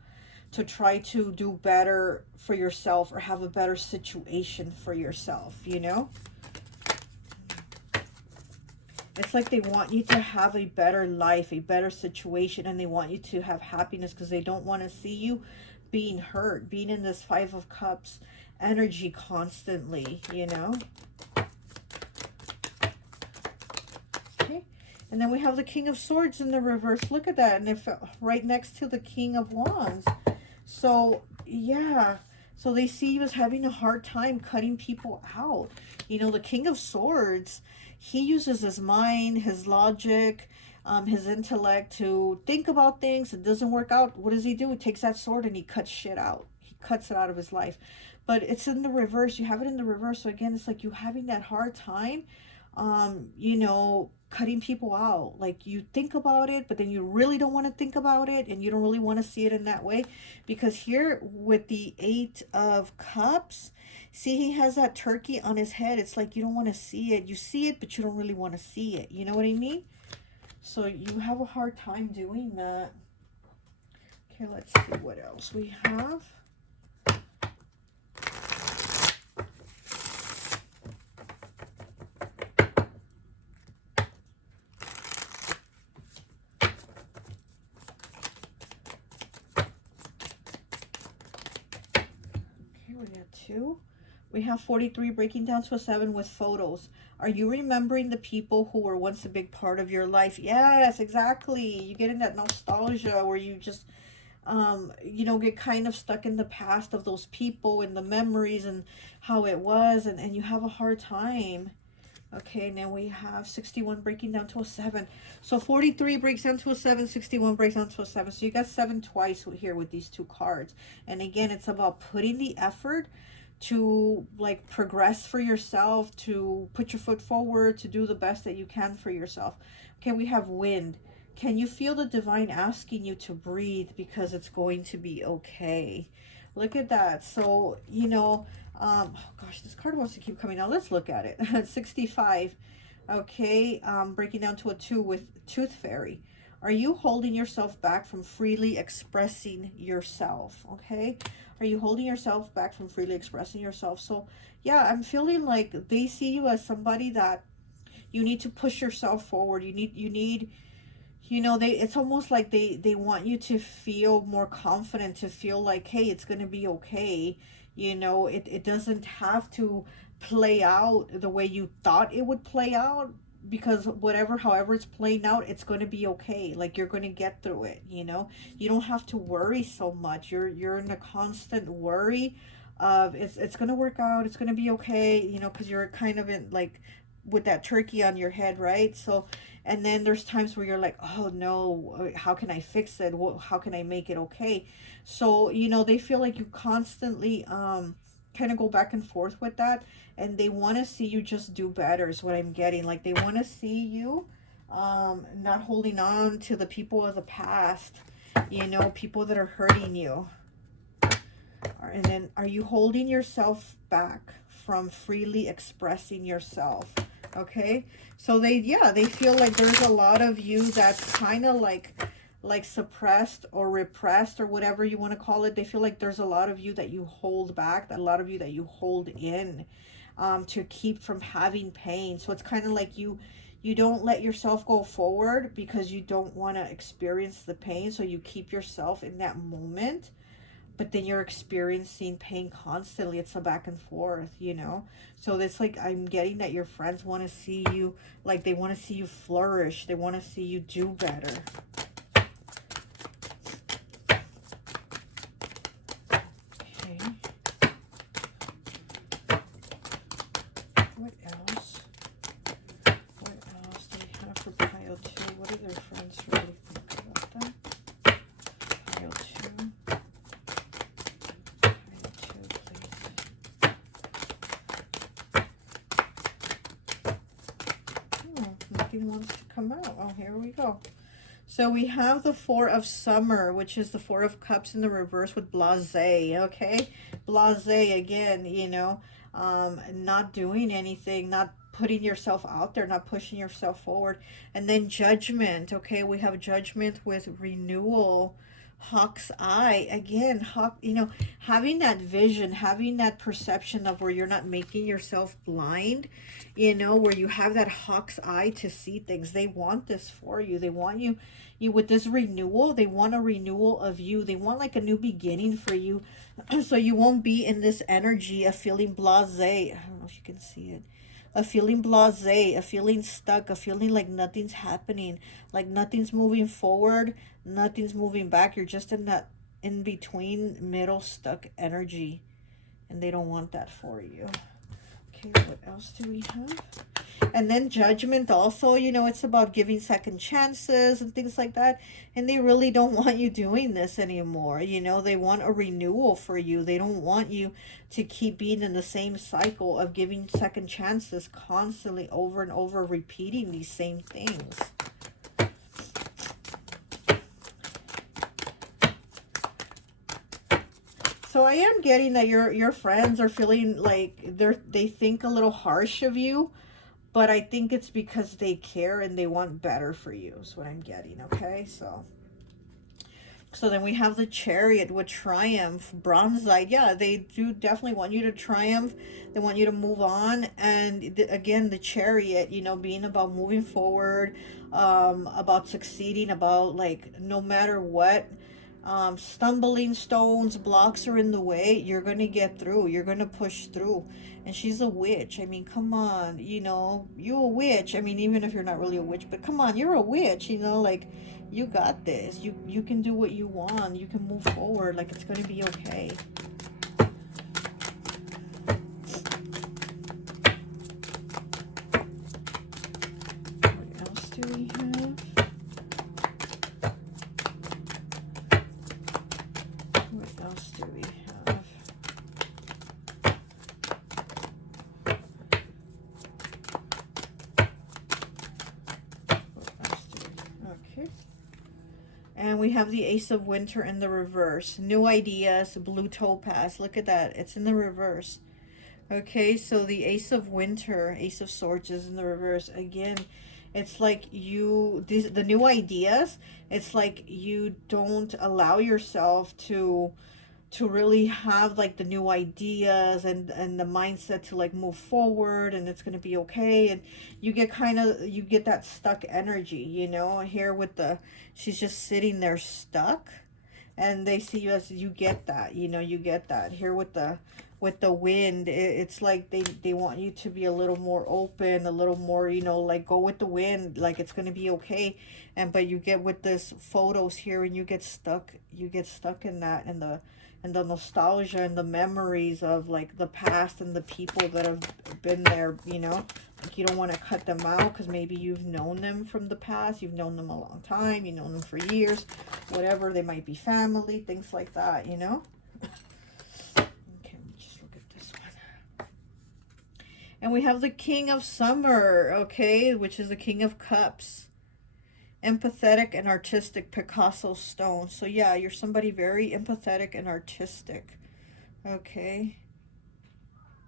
to try to do better for yourself or have a better situation for yourself, you know? It's like they want you to have a better life, a better situation, and they want you to have happiness, because they don't want to see you being hurt, being in this 5 of Cups energy constantly, you know? Okay. And then we have the King of Swords in the reverse. Look at that. And if right next to the King of Wands. So, yeah. So they see you as having a hard time cutting people out. You know, the King of Swords, he uses his mind, his logic, his intellect to think about things. It doesn't work out. What does he do? He takes that sword and he cuts shit out. He cuts it out of his life. But it's in the reverse. You have it in the reverse. So again, it's like you having that hard time, you know, cutting people out. Like you think about it, but then you really don't want to think about it, and you don't really want to see it in that way. Because here with the 8 of Cups, see, he has that turkey on his head. It's like you don't want to see it. You see it, but you don't really want to see it. You know what I mean? So you have a hard time doing that. Okay, let's see what else we have. 2. We have 43 breaking down to a 7 with photos. Are you remembering the people who were once a big part of your life? Yes, exactly. You get in that nostalgia where you just, you know, get kind of stuck in the past of those people and the memories and how it was, and you have a hard time. Okay, now we have 61 breaking down to a 7. So 43 breaks down to a 7, 61 breaks down to a 7. So you got 7 twice here with these two cards. And again, it's about putting the effort to like progress for yourself, to put your foot forward, to do the best that you can for yourself. Okay, we have wind. Can you feel the divine asking you to breathe because it's going to be okay? Look at that. So, you know, oh gosh, this card wants to keep coming out. Let's look at it. 65. Okay, breaking down to a 2 with Tooth Fairy. Are you holding yourself back from freely expressing yourself? Okay, are you holding yourself back from freely expressing yourself? So yeah, I'm feeling like they see you as somebody that you need to push yourself forward. You need, you know, it's almost like they want you to feel more confident, to feel like, hey, it's going to be okay. You know, it doesn't have to play out the way you thought it would play out, because however it's playing out, it's going to be okay. Like, you're going to get through it. You know, you don't have to worry so much. You're in a constant worry of it's going to work out, it's going to be okay, you know, because you're kind of in like with that turkey on your head, right? So, and then there's times where you're like, oh no, how can I fix it? How can I make it okay? So, you know, they feel like you constantly kind of go back and forth with that, and they want to see you just do better is what I'm getting. Like, they want to see you not holding on to the people of the past, you know, people that are hurting you. And then, are you holding yourself back from freely expressing yourself? Okay, so they feel like there's a lot of you that's kind of like suppressed or repressed or whatever you want to call it. They feel like there's a lot of you that you hold back, a lot of you that you hold in, to keep from having pain. So it's kind of like you don't let yourself go forward because you don't want to experience the pain, so you keep yourself in that moment, but then you're experiencing pain constantly. It's a back and forth, you know. So it's like, I'm getting that your friends want to see you, like, they want to see you flourish, they want to see you do better. Okay, what else do we have for pile 2? What do their friends really think about them? Pile 2. Nothing wants to come out. Oh, here we go. So we have the Four of Summer, which is the Four of Cups in the reverse with blasé. Okay, blasé again, you know, not doing anything, not putting yourself out there, not pushing yourself forward. And then Judgment. Okay, we have Judgment with renewal. Hawk's eye again. Hawk, you know, having that vision, having that perception of where you're not making yourself blind, you know, where you have that hawk's eye to see things. They want this for you. They want you with this renewal. They want a renewal of you. They want like a new beginning for you, so you won't be in this energy of feeling blasé. I don't know if you can see it, a feeling blasé, a feeling stuck, a feeling like nothing's happening, like nothing's moving forward, nothing's moving back. You're just in that in between middle stuck energy, and they don't want that for you. Okay, what else do we have? And then Judgment also, you know, it's about giving second chances and things like that. And they really don't want you doing this anymore. You know, they want a renewal for you. They don't want you to keep being in the same cycle of giving second chances constantly, over and over, repeating these same things. So I am getting that your friends are feeling like they think a little harsh of you, but I think it's because they care and they want better for you is what I'm getting. Okay, so then we have the Chariot with triumph, bronzite. Yeah, they do definitely want you to triumph. They want you to move on. And again, the Chariot, you know, being about moving forward, about succeeding, about like no matter what, stumbling stones, blocks are in the way, you're gonna get through. You're gonna push through. And she's a witch. I mean, come on, you know, you a witch. I mean, even if you're not really a witch, but come on, you're a witch. You know, like you got this. You can do what you want. You can move forward. Like it's gonna be okay. What else do we have? What else do we have? Okay. And we have the Ace of Winter in the reverse. New ideas, blue topaz. Look at that. It's in the reverse. Okay, so the Ace of Winter, Ace of Swords is in the reverse. Again, it's like the new ideas, it's like you don't allow yourself to really have like the new ideas and the mindset to like move forward, and it's going to be okay. And you get you get that stuck energy, you know, here with she's just sitting there stuck, and they see you as, you get that, you know, you get that here with the wind. It's like they want you to be a little more open, a little more, you know, like go with the wind, like it's going to be okay. And but you get with this photos here, and you get stuck in that, and the nostalgia and the memories of like the past and the people that have been there, you know. Like you don't want to cut them out because maybe you've known them from the past, you've known them a long time, you've known them for years, whatever. They might be family, things like that, you know. Okay, let me just look at this one. And we have the King of Summer, okay, which is the King of Cups. Empathetic and artistic, Picasso stone. So yeah, you're somebody very empathetic and artistic. Okay.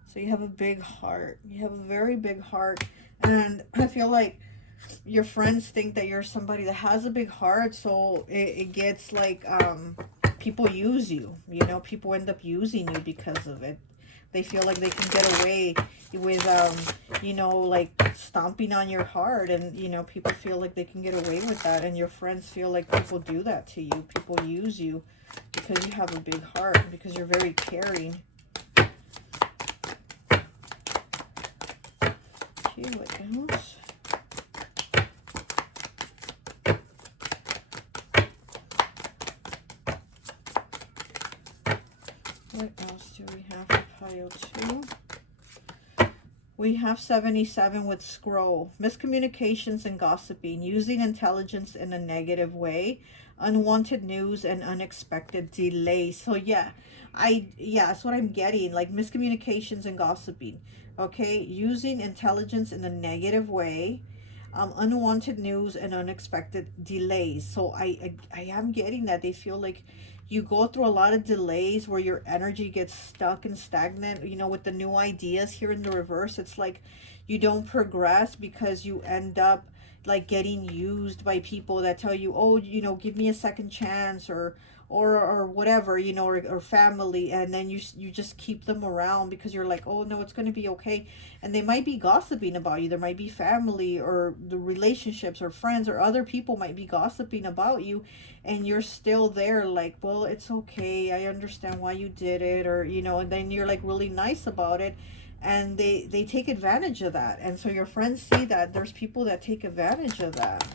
So you have a big heart. You have a very big heart. And I feel like your friends think that you're somebody that has a big heart. So it gets like, people use you. You know, people end up using you because of it. They feel like they can get away with, you know, like stomping on your heart. And, you know, people feel like they can get away with that. And your friends feel like people do that to you. People use you because you have a big heart, because you're very caring. Okay, what else? What else do we have for pile 2? We have 77 with scroll. Miscommunications and gossiping. Using intelligence in a negative way. Unwanted news and unexpected delays. So yeah, that's what I'm getting. Like miscommunications and gossiping. Okay, using intelligence in a negative way. Unwanted news and unexpected delays. So I am getting that they feel like you go through a lot of delays where your energy gets stuck and stagnant. You know, with the new ideas here in the reverse, it's like you don't progress because you end up like getting used by people that tell you, oh, you know, give me a second chance, or whatever, you know, or family, and then you just keep them around because you're like, oh no, it's going to be okay. And they might be gossiping about you. There might be family or the relationships or friends or other people might be gossiping about you, and you're still there like, well, it's okay, I understand why you did it, or you know, and then you're like really nice about it, and they take advantage of that. And so your friends see that there's people that take advantage of that.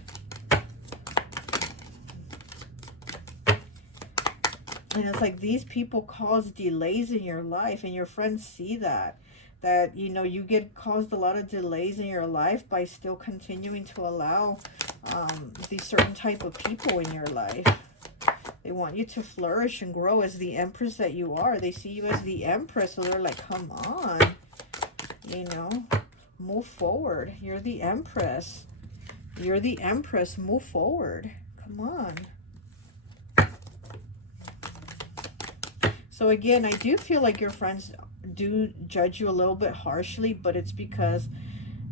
And it's like these people cause delays in your life, and your friends see that you know, you get caused a lot of delays in your life by still continuing to allow these certain type of people in your life. They want you to flourish and grow as the Empress that you are. They see you as the Empress, so they're like, come on, you know, move forward. You're the Empress. You're the Empress. Move forward. Come on. So again, I do feel like your friends do judge you a little bit harshly, but it's because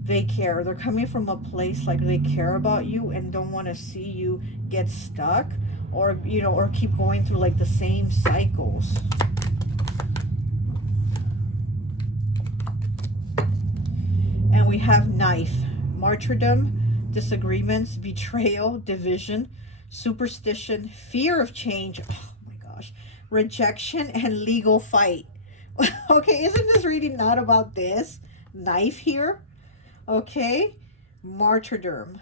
they care. They're coming from a place like they care about you and don't want to see you get stuck, or, you know, or keep going through like the same cycles. And we have knife, martyrdom, disagreements, betrayal, division. superstition, fear of change, oh my gosh, rejection, and legal fight. Okay, isn't this reading not about this? Knife here. Okay, martyrdom,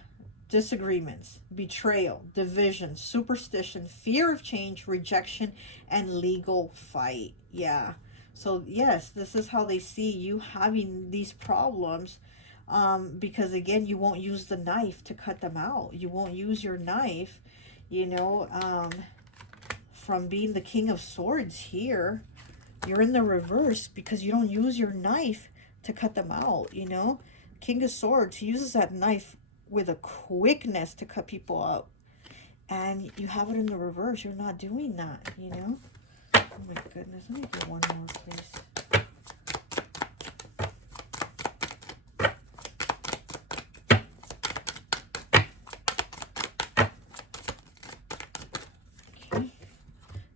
disagreements, betrayal, division, superstition, fear of change, rejection, and legal fight. Yeah. So, yes, this is how they see you having these problems, because, again, you won't use the knife to cut them out. You won't use your knife, you know, from being the King of Swords here. You're in the reverse because you don't use your knife to cut them out, you know. King of Swords, he uses that knife with a quickness to cut people out. And you have it in the reverse. You're not doing that, you know. Oh my goodness. Let me get one more, please. Okay.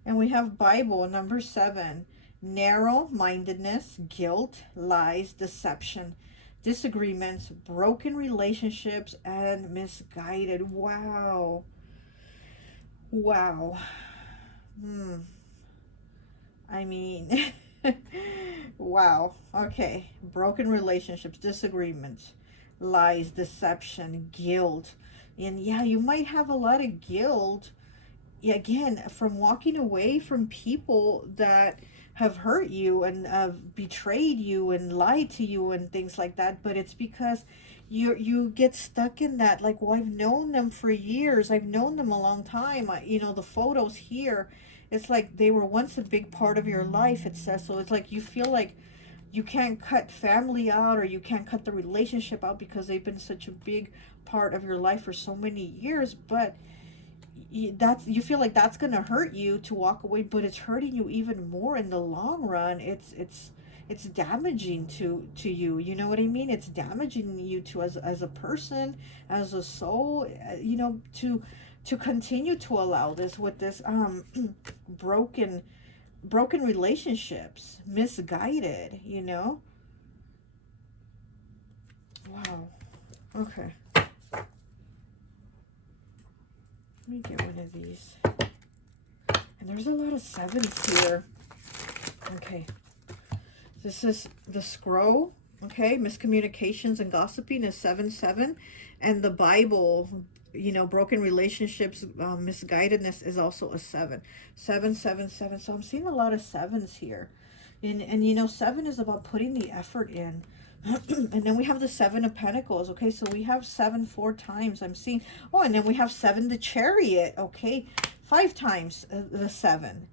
And we have Bible, number 7. Narrow-mindedness, guilt, lies, deception, disagreements, broken relationships, and misguided. Wow. Wow. I mean, wow. Okay. Broken relationships, disagreements, lies, deception, guilt. And yeah, you might have a lot of guilt, yeah, again, from walking away from people that have hurt you and betrayed you and lied to you and things like that. But it's because you get stuck in that, like, well, I've known them for years, I've known them a long time. You know, the photos here, it's like they were once a big part of your life, it says. So it's like you feel like you can't cut family out, or you can't cut the relationship out because they've been such a big part of your life for so many years. But you feel like that's gonna hurt you to walk away, but it's hurting you even more in the long run. It's damaging to you, you know what I mean? It's damaging you to as a person, as a soul, you know, to continue to allow this with this broken relationships, misguided, you know. Wow. Okay, let me get one of these. And there's a lot of 7s here. Okay. This is the scroll. Okay. Miscommunications and gossiping is 7-7. And the Bible, you know, broken relationships, misguidedness is also a 7. 7-7-7. So I'm seeing a lot of 7s here. And you know, 7 is about putting the effort in. And then we have the 7 of Pentacles. Okay, so we have 7 4 times. I'm seeing. Oh, and then we have 7 the Chariot. Okay, 5 times the 7.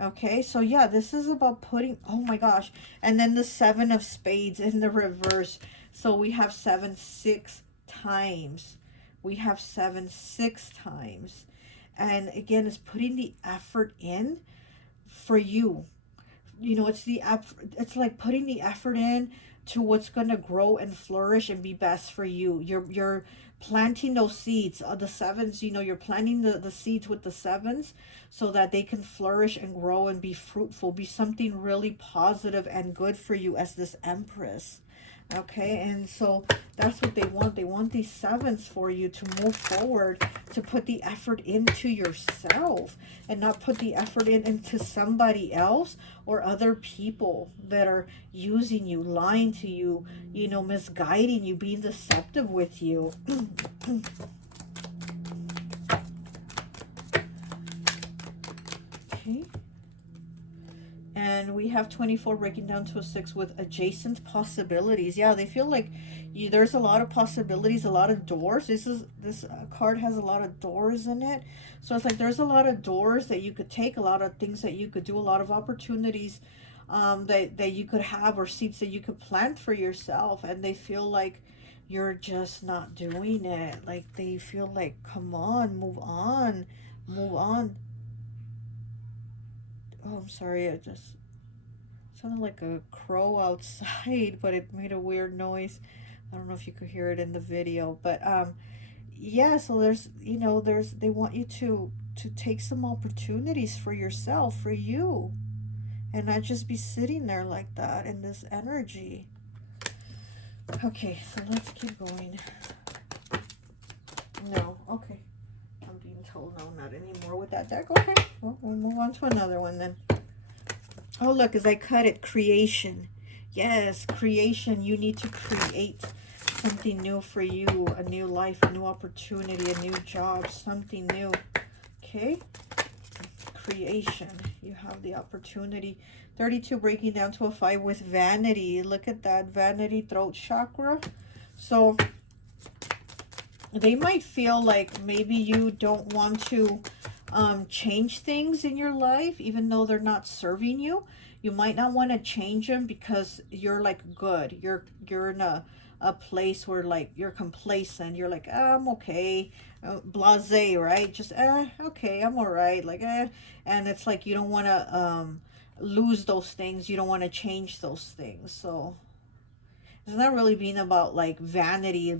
Okay, so yeah, this is about putting. Oh my gosh, and then the 7 of Spades in the reverse. So we have 7 6 times. We have 7 6 times, and again, it's putting the effort in for you. You know, it's the it's like putting the effort in to what's going to grow and flourish and be best for you. You're planting those seeds, the 7s, you know, you're planting the seeds with the 7s so that they can flourish and grow and be fruitful, be something really positive and good for you as this Empress. Okay, and so that's what they want. They want these 7s for you to move forward, to put the effort into yourself and not put the effort into somebody else or other people that are using you, lying to you, you know, misguiding you, being deceptive with you. Okay. And we have 24 breaking down to a 6 with adjacent possibilities. Yeah, they feel like there's a lot of possibilities, a lot of doors. This card has a lot of doors in it. So it's like there's a lot of doors that you could take, a lot of things that you could do, a lot of opportunities that you could have, or seeds that you could plant for yourself. And they feel like you're just not doing it. Like they feel like, come on, move on, move on. Oh, I'm sorry, it just sounded like a crow outside, but it made a weird noise. I don't know if you could hear it in the video, but yeah, so there's, you know, they want you to take some opportunities for yourself, for you, and not just be sitting there like that in this energy. Okay, so let's keep going. No, okay. I'm being Oh, no, not anymore with that deck. Okay, well, we'll move on to another one then. Oh, look, as I cut it, creation. Yes, creation. You need to create something new for you, a new life, a new opportunity, a new job, something new. Okay, creation. You have the opportunity. 32 breaking down to a 5 with vanity. Look at that, vanity, throat chakra. So they might feel like maybe you don't want to change things in your life, even though they're not serving you. You might not want to change them because you're like good. You're in a place where like you're complacent. You're like, I'm okay, blasé, right? Just okay, I'm all right. Like and it's like you don't want to lose those things. You don't want to change those things. So it's not really being about like vanity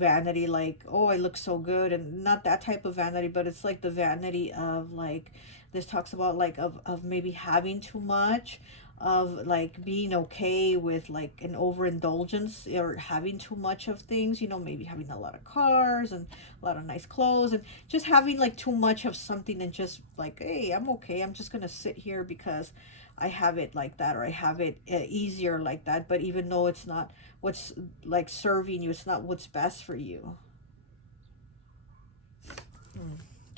like, oh, I look so good, and not that type of vanity, but it's like the vanity of like, this talks about like of maybe having too much, of like being okay with like an overindulgence or having too much of things, you know, maybe having a lot of cars and a lot of nice clothes and just having like too much of something and just like, hey, I'm okay, I'm just gonna sit here because I have it like that, or I have it easier like that, but even though it's not what's like serving you, it's not what's best for you.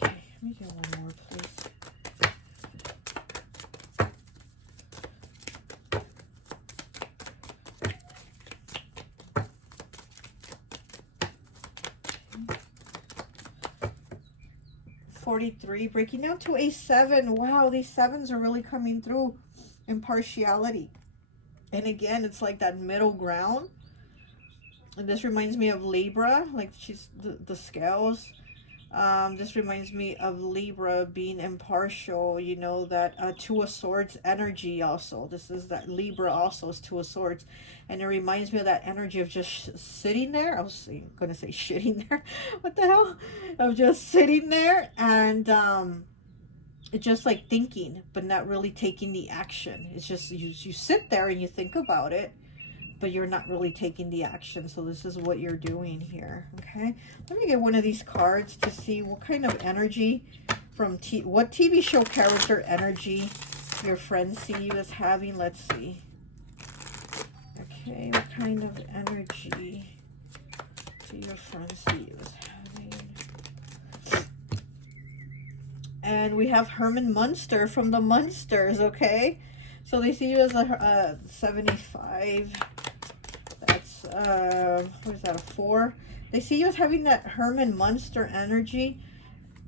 Okay, let me get one more, please. Okay. 43 breaking down to a 7. Wow, these 7s are really coming through. Impartiality. And again, it's like that middle ground. And this reminds me of Libra, like she's the scales. This reminds me of Libra being impartial, you know, that Two of Swords energy also. This is that Libra also is Two of Swords. And it reminds me of that energy of just sitting there. I was going to say shitting there. What the hell? Of just sitting there and it's just like thinking, but not really taking the action. It's just you sit there and you think about it, but you're not really taking the action. So this is what you're doing here. Okay, let me get one of these cards to see what kind of energy from what TV show character energy your friends see you as having. Let's see. Okay, what kind of energy do your friends see you as having? And we have Herman Munster from the Munsters. Okay, so they see you as a 75. That's what is that, a 4? They see you as having that Herman Munster energy.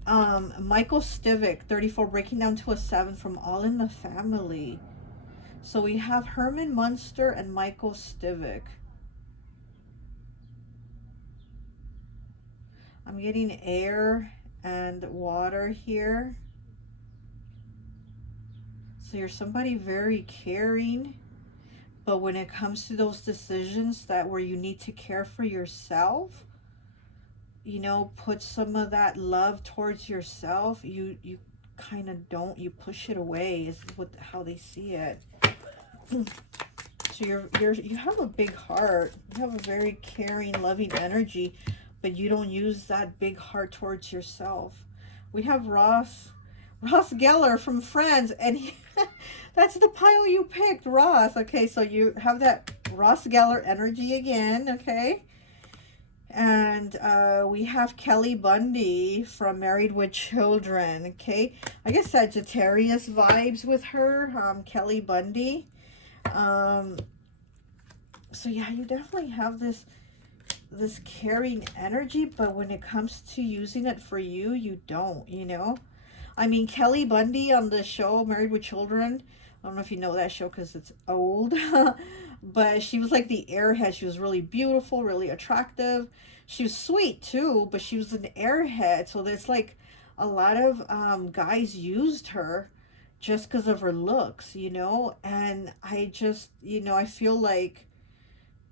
Michael Stivic, 34, breaking down to a 7 from All in the Family. So we have Herman Munster and Michael Stivic. I'm getting air and water here. So you're somebody very caring, but when it comes to those decisions that where you need to care for yourself, you know, put some of that love towards yourself, you kind of don't, you push it away is what how they see it. So you have a big heart, you have a very caring, loving energy, but you don't use that big heart towards yourself. We have Ross Geller from Friends, and that's the pile you picked, Ross. Okay, so you have that Ross Geller energy again, okay? And we have Kelly Bundy from Married with Children, okay? I guess Sagittarius vibes with her, Kelly Bundy. So yeah, you definitely have this caring energy, but when it comes to using it for you, you don't, you know? I mean, Kelly Bundy on the show Married with Children, I don't know if you know that show because it's old, but she was like the airhead. She was really beautiful, really attractive. She was sweet too, but she was an airhead. So there's like a lot of guys used her just because of her looks, you know? And I just, you know, I feel like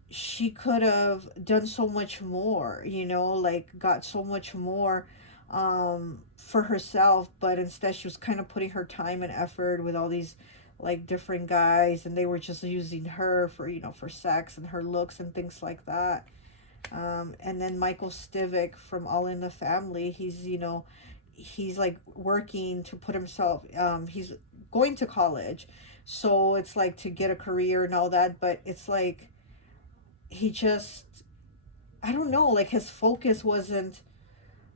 she could have done so much more, you know, like got so much more for herself, but instead she was kind of putting her time and effort with all these like different guys, and they were just using her for, you know, for sex and her looks and things like that. And then Michael Stivic from All in the Family, he's, you know, he's like working to put himself, he's going to college, so it's like to get a career and all that, but it's like he just, I don't know, like his focus wasn't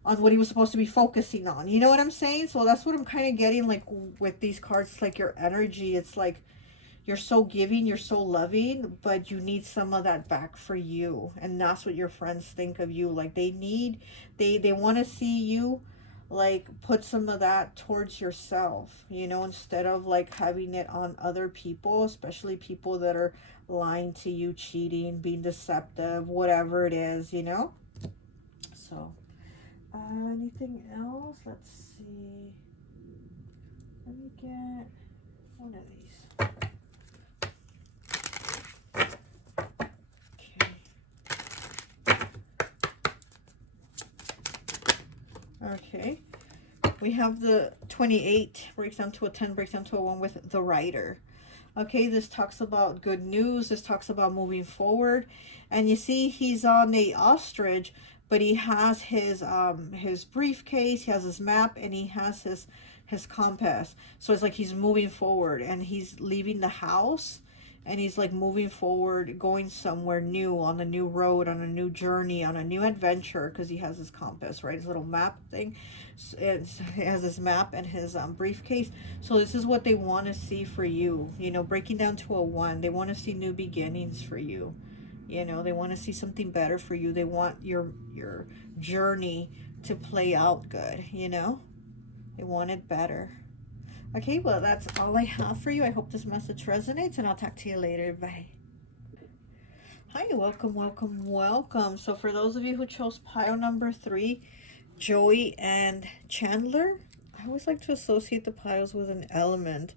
on what he was supposed to be focusing on. You know what I'm saying? So that's what I'm kind of getting like with these cards, like your energy. It's like you're so giving, you're so loving, but you need some of that back for you. And that's what your friends think of you. Like they need, they want to see you like put some of that towards yourself, you know, instead of like having it on other people, especially people that are lying to you, cheating, being deceptive, whatever it is, you know? So, anything else? Let's see. Let me get one of these. Okay. We have the 28 breaks down to a 10, breaks down to a 1 with the Rider. Okay, this talks about good news. This talks about moving forward. And you see he's on a ostrich, but he has his briefcase, he has his map, and he has his compass. So it's like he's moving forward and he's leaving the house and he's like moving forward, going somewhere new, on a new road, on a new journey, on a new adventure, because he has his compass, right? His little map thing. He has his map and his briefcase. So this is what they want to see for you. You know, breaking down to a 1. They want to see new beginnings for you. You know, they want to see something better for you. They want your journey to play out good. You know, they want it better. Okay, well, that's all I have for you. I hope this message resonates, and I'll talk to you later. Bye. Hi, welcome, welcome, welcome. So for those of you who chose pile number 3, Joey and Chandler, I always like to associate the piles with an element.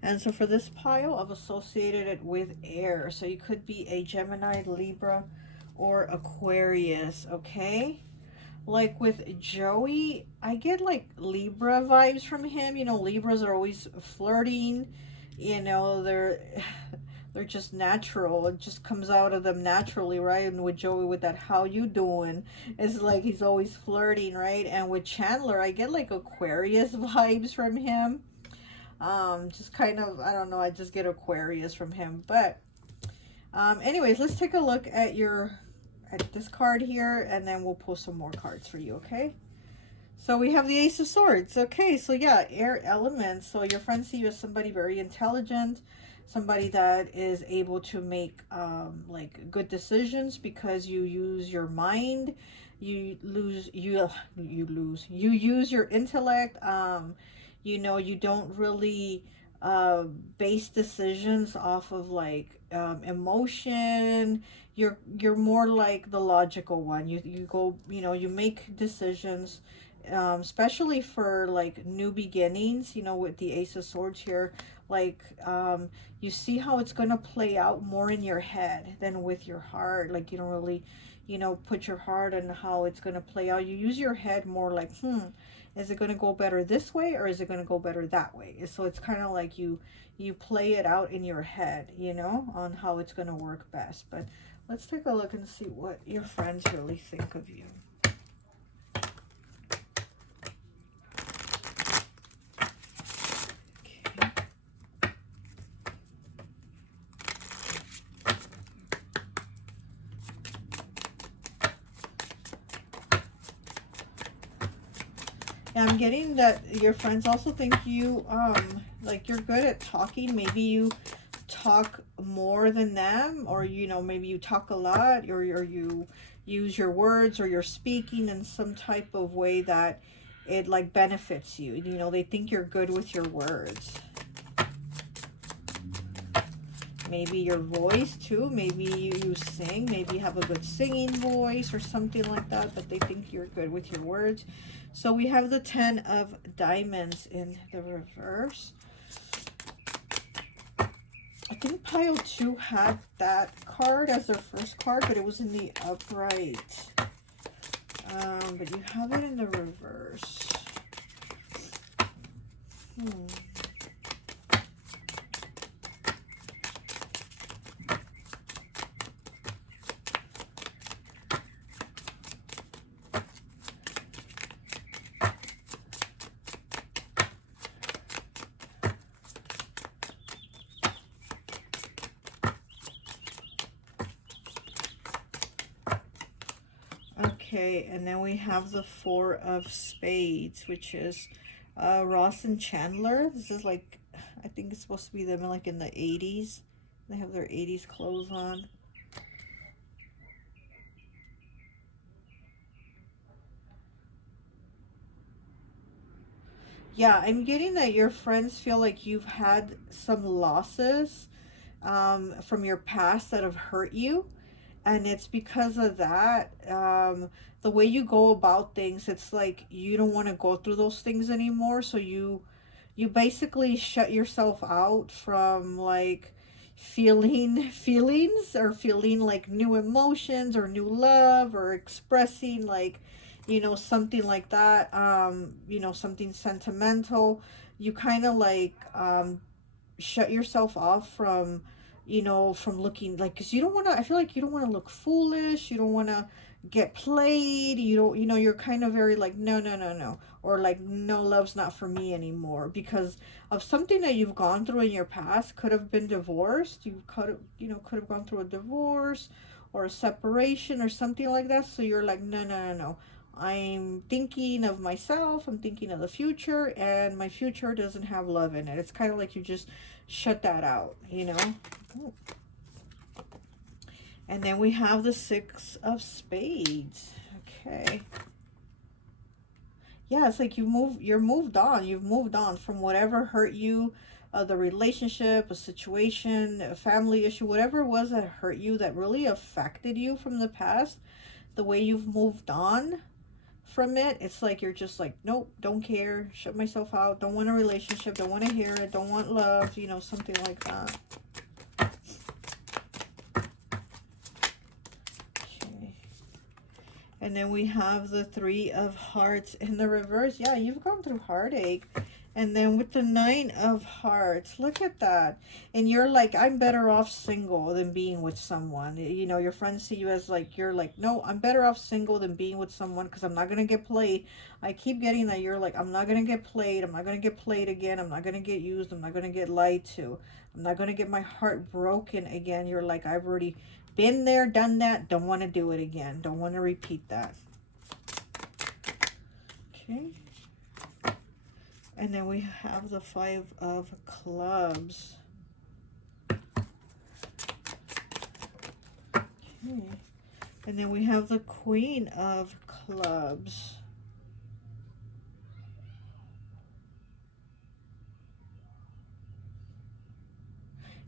And so for this pile, I've associated it with air. So you could be a Gemini, Libra, or Aquarius, okay? Like with Joey, I get like Libra vibes from him. You know, Libras are always flirting. You know, they're just natural. It just comes out of them naturally, right? And with Joey, with that "how you doing," it's like he's always flirting, right? And with Chandler, I get like Aquarius vibes from him. Just kind of, I don't know, I just get Aquarius from him. But anyways, let's take a look at this card here, and then we'll pull some more cards for you, okay? So we have the Ace of Swords. Okay, so yeah, air elements. So your friends see you as somebody very intelligent, somebody that is able to make like good decisions because you use your mind. You use your intellect. You know, you don't really base decisions off of like emotion. You're more like the logical one. You go, you know, you make decisions, especially for like new beginnings, you know, with the Ace of Swords here, like you see how it's going to play out more in your head than with your heart. Like you don't really, you know, put your heart on how it's going to play out. You use your head more like, is it going to go better this way or is it going to go better that way? So it's kind of like you play it out in your head, you know, on how it's going to work best. But let's take a look and see what your friends really think of you. And I'm getting that your friends also think you, like you're good at talking. Maybe you talk more than them, or, you know, maybe you talk a lot, or you use your words, or you're speaking in some type of way that it like benefits you. You know, they think you're good with your words. Maybe your voice too. Maybe you sing. Maybe you have a good singing voice or something like that, but they think you're good with your words. So we have the 10 of Diamonds in the reverse. I think pile 2 had that card as their first card, but it was in the upright. But you have it in the reverse. Okay, and then we have the Four of Spades, which is Ross and Chandler. This is like, I think it's supposed to be them like in the 80s. They have their 80s clothes on. Yeah, I'm getting that your friends feel like you've had some losses from your past that have hurt you. And it's because of that, the way you go about things, it's like you don't want to go through those things anymore. So you basically shut yourself out from like feeling feelings or feeling like new emotions or new love or expressing like, you know, something like that, you know, something sentimental. You kind of like shut yourself off from, you know, from looking like, because you don't want to, I feel like you don't want to look foolish, you don't want to get played, you don't, you know, you're kind of very like, no, no, no, no, or like, no, love's not for me anymore, because of something that you've gone through in your past. Could have been divorced, you could have, you know, could have gone through a divorce or a separation or something like that. So you're like, no, no, no, no, I'm thinking of myself, I'm thinking of the future, and my future doesn't have love in it. It's kind of like you just shut that out, you know. Ooh. And then we have the Six of Spades. Okay. Yeah, it's like you're moved on. You've moved on from whatever hurt you, the relationship, a situation, a family issue, whatever it was that hurt you, that really affected you from the past. The way you've moved on from it, it's like you're just like, nope, don't care, shut myself out, don't want a relationship, don't want to hear it, don't want love, you know, something like that. Okay. And then we have the Three of Hearts in the reverse. Yeah, you've gone through heartache. And then with the Nine of Hearts, look at that. And you're like, I'm better off single than being with someone. You know, your friends see you as like, you're like, no, I'm better off single than being with someone because I'm not going to get played. I keep getting that you're like, I'm not going to get played. I'm not going to get played again. I'm not going to get used. I'm not going to get lied to. I'm not going to get my heart broken again. You're like, I've already been there, done that. Don't want to do it again. Don't want to repeat that. Okay. And then we have the Five of Clubs. Okay. And then we have the Queen of Clubs.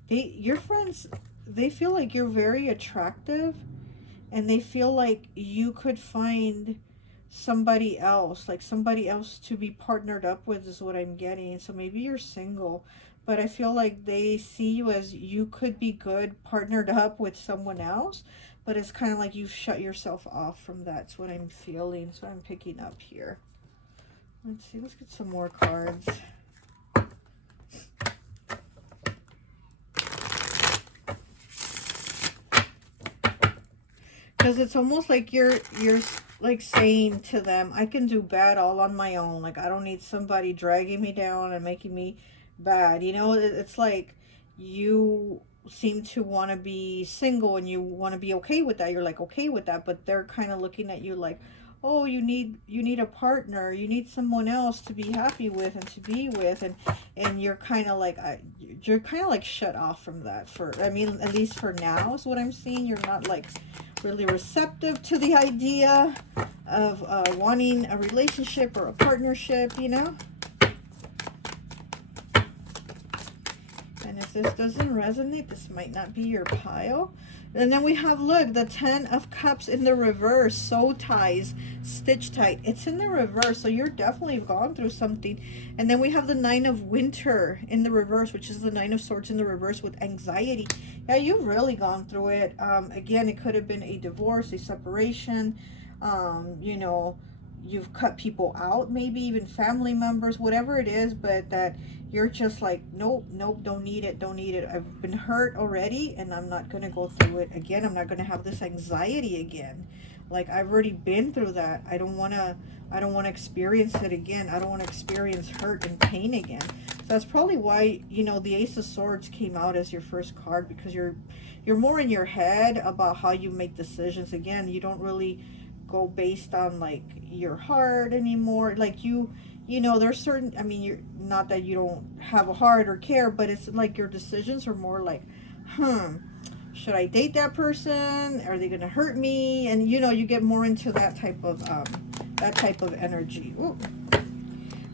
Your friends, they feel like you're very attractive, and they feel like you could find somebody else, like somebody else to be partnered up with is what I'm getting. So maybe you're single, but I feel like they see you as you could be good partnered up with someone else, but it's kind of like you've shut yourself off from that. That's what I'm feeling. So I'm picking up here. Let's see, let's get some more cards. Because it's almost like you're like saying to them, I can do bad all on my own. Like, I don't need somebody dragging me down and making me bad. You know, it's like you seem to want to be single and you want to be okay with that. You're like okay with that, but they're kind of looking at you like, oh, you need a partner. You need someone else to be happy with and to be with, and you're kind of like you're kind of like shut off from that. For, I mean, at least for now is what I'm seeing. You're not like really receptive to the idea of wanting a relationship or a partnership, you know. And if this doesn't resonate, this might not be your pile. And then we have, look, the Ten of Cups in the reverse. Soul ties, stitch tight. It's in the reverse, so you're definitely gone through something. And then we have the Nine of Winter in the reverse, which is the Nine of Swords in the reverse with anxiety. Yeah, you've really gone through it. Again, it could have been a divorce, a separation. You know, you've cut people out, maybe even family members, whatever it is, but that you're just like, nope, nope, don't need it, don't need it. I've been hurt already, and I'm not going to go through it again. I'm not going to have this anxiety again. Like, I've already been through that. I don't want to experience it again. I don't want to experience hurt and pain again. So that's probably why, you know, the Ace of Swords came out as your first card, because you're more in your head about how you make decisions. Again, you don't really go based on like your heart anymore. Like you know, there's certain, I mean, you're not that you don't have a heart or care, but it's like your decisions are more like, should I date that person? Are they gonna hurt me? And you know, you get more into that type of energy. Ooh.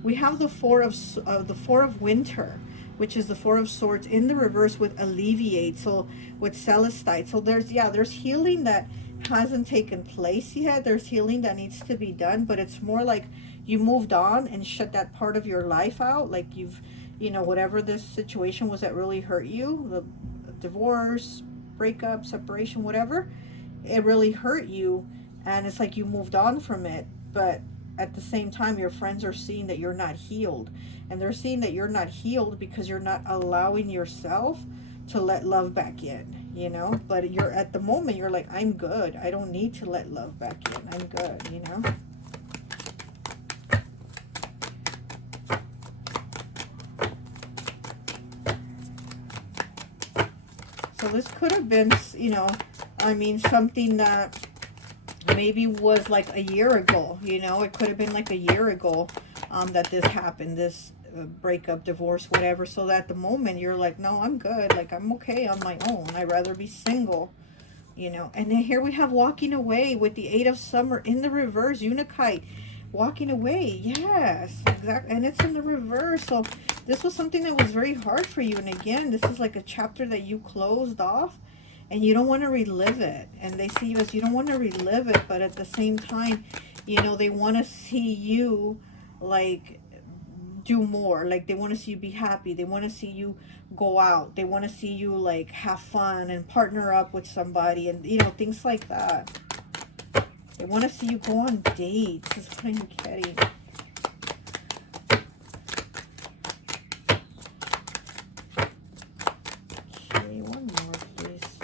We have the four of winter, which is the four of swords in the reverse with alleviate. So with celestite. So there's healing that hasn't taken place yet. There's healing that needs to be done, but it's more like you moved on and shut that part of your life out. Like you know, whatever this situation was that really hurt you, the divorce, breakup, separation, whatever, it really hurt you, and it's like you moved on from it. But at the same time, your friends are seeing that you're not healed, and they're seeing that you're not healed because you're not allowing yourself to let love back in, you know. But you're, at the moment, you're like, I'm good, I don't need to let love back in, I'm good, you know. So this could have been, you know, I mean, something that maybe was like a year ago, you know. It could have been like a year ago that this happened, this breakup, divorce, whatever. So that at the moment you're like, no, I'm good, like I'm okay on my own, I'd rather be single, you know. And then here we have walking away with the Eight of Summer in the reverse, Unikite, walking away. Yes, exactly. And it's in the reverse. So this was something that was very hard for you, and again, this is like a chapter that you closed off and you don't want to relive it. And they see you as, you don't want to relive it, but at the same time, you know, they want to see you like do more. Like they want to see you be happy, they want to see you go out, they want to see you like have fun and partner up with somebody, and you know, things like that. They want to see you go on dates, is what I'm getting. Okay, one more please.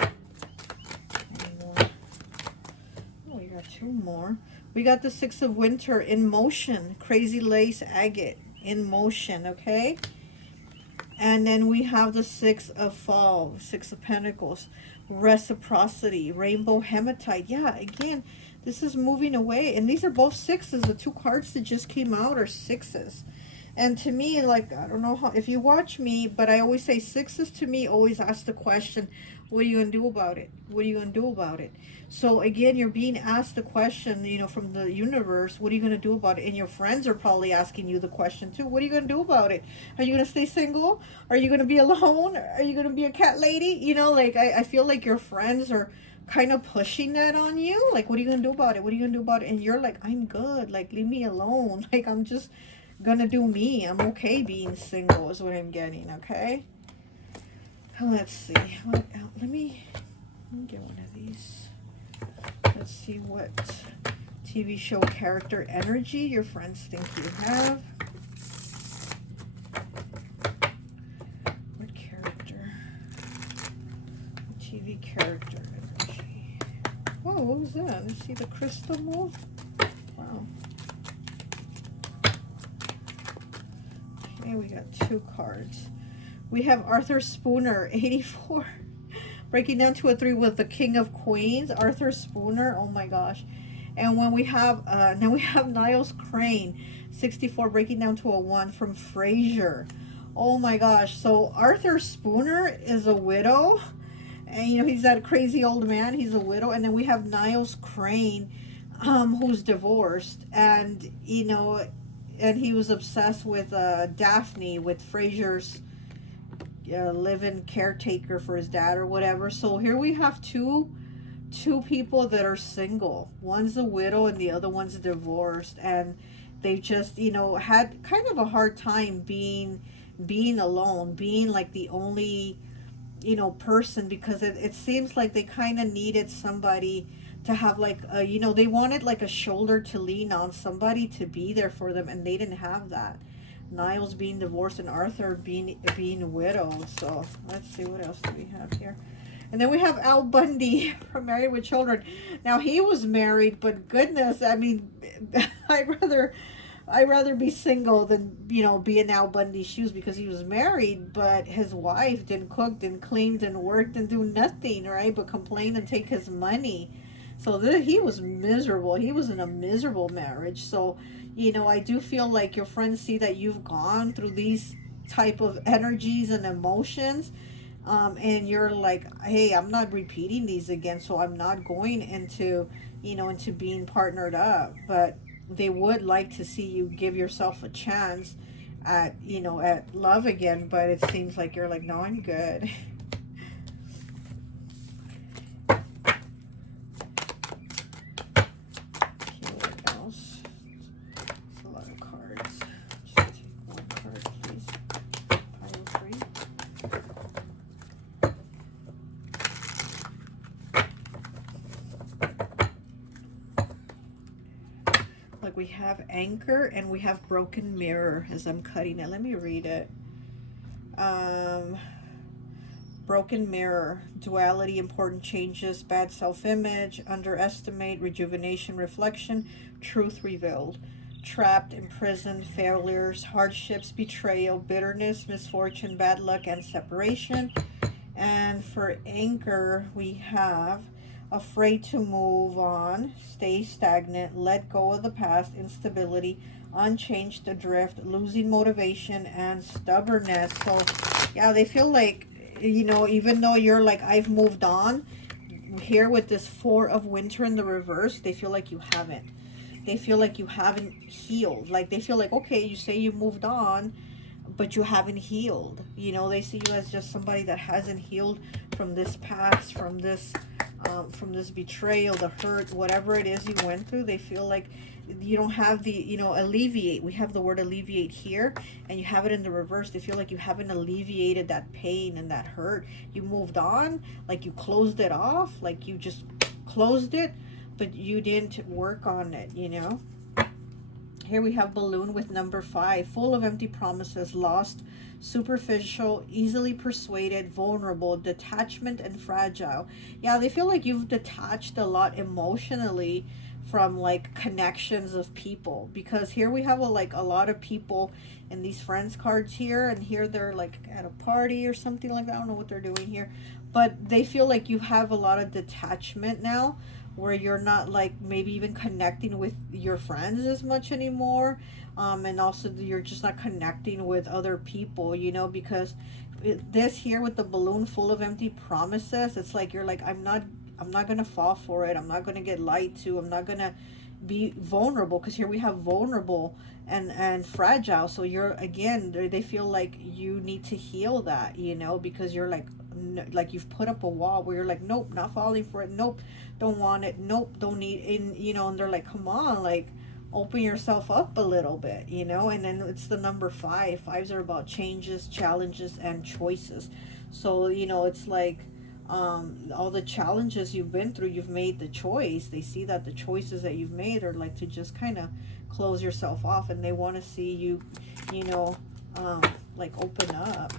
One more. Oh, we got two more. We got the Six of Winter in motion, crazy lace agate in motion, okay? And then we have the Six of Fall, Six of Pentacles, reciprocity, rainbow hematite. Yeah, again, this is moving away. And these are both sixes. The two cards that just came out are sixes. And to me, like, I don't know how, if you watch me, but I always say sixes to me always ask the question, what are you going to do about it? What are you going to do about it? So again, you're being asked the question, you know, from the universe, what are you going to do about it? And your friends are probably asking you the question too. What are you going to do about it? Are you going to stay single? Are you going to be alone? Are you going to be a cat lady? You know, like, I feel like your friends are kind of pushing that on you. Like, what are you going to do about it? What are you going to do about it? And you're like, I'm good. Like, leave me alone. Like, I'm just gonna do me. I'm okay being single is what I'm getting, okay? Let's see. Let me get one of these. Let's see what TV show character energy your friends think you have. What character? TV character energy. Whoa, what was that? Let's see the crystal move. Wow. Okay, we got two cards. We have Arthur Spooner, 84. Breaking down to a 3 with the King of Queens, Arthur Spooner. Oh my gosh. And when we have, now we have Niles Crane, 64, breaking down to a 1 from Frasier. Oh my gosh. So Arthur Spooner is a widow. And, you know, he's that crazy old man. He's a widow. And then we have Niles Crane, who's divorced. And, you know, and he was obsessed with Daphne, with Frasier's live-in caretaker for his dad or whatever. So here we have two people that are single. One's a widow and the other one's divorced, and they just, you know, had kind of a hard time being alone, being like the only, you know, person, because it seems like they kind of needed somebody to have like a, you know, they wanted like a shoulder to lean on, somebody to be there for them, and they didn't have that. Niles being divorced and Arthur being a widow. So let's see, what else do we have here? And then we have Al Bundy from Married with Children. Now he was married, but goodness, I mean, I'd rather be single than, you know, be in Al Bundy's shoes, because he was married, but his wife didn't cook, didn't clean, didn't work, didn't do nothing, right? But complain and take his money. So he was miserable. He was in a miserable marriage. So, you know, I do feel like your friends see that you've gone through these type of energies and emotions, and you're like, hey, I'm not repeating these again, so I'm not going into, you know, into being partnered up. But they would like to see you give yourself a chance at, you know, at love again. But it seems like you're like, no, I'm good. Okay, what else? It's a lot of cards. Just take one card, please. Pile three. Like we have anchor and we have broken mirror as I'm cutting it. Let me read it. Um, broken mirror, duality, important changes, bad self-image, underestimate, rejuvenation, reflection, truth revealed. Trapped, imprisoned, failures, hardships, betrayal, bitterness, misfortune, bad luck, and separation. And for anchor, we have afraid to move on, stay stagnant, let go of the past, instability, unchanged, adrift, losing motivation, and stubbornness. So, yeah, they feel like, you know, even though you're like, I've moved on, here with this Four of Winter in the reverse, they feel like you haven't. They feel like you haven't healed. Like, they feel like, okay, you say you moved on, but you haven't healed. You know, they see you as just somebody that hasn't healed from this past, from this betrayal, the hurt, whatever it is you went through. They feel like you don't have the, you know, alleviate. We have the word alleviate here, and you have it in the reverse. They feel like you haven't alleviated that pain and that hurt. You moved on, like you closed it off, like you just closed it, but you didn't work on it, you know. Here we have balloon with number 5, full of empty promises, lost, superficial, easily persuaded, vulnerable, detachment, and fragile. Yeah, they feel like you've detached a lot emotionally from like connections of people, because here we have a lot of people in these friends cards here, and here they're like at a party or something like that. I don't know what they're doing here, but they feel like you have a lot of detachment now, where you're not like maybe even connecting with your friends as much anymore, and also you're just not connecting with other people, you know, because this here with the balloon full of empty promises, it's like you're like, I'm not gonna fall for it, I'm not gonna get lied to, I'm not gonna be vulnerable, because here we have vulnerable and fragile. So you're again, they feel like you need to heal that, you know, because you're like you've put up a wall where you're like, nope, not falling for it, nope, don't want it, nope, don't need in, you know. And they're like, come on, like open yourself up a little bit, you know. And then it's the number 5. Fives are about changes, challenges, and choices. So, you know, it's like all the challenges you've been through, you've made the choice. They see that the choices that you've made are like to just kind of close yourself off, and they want to see you, you know, like open up.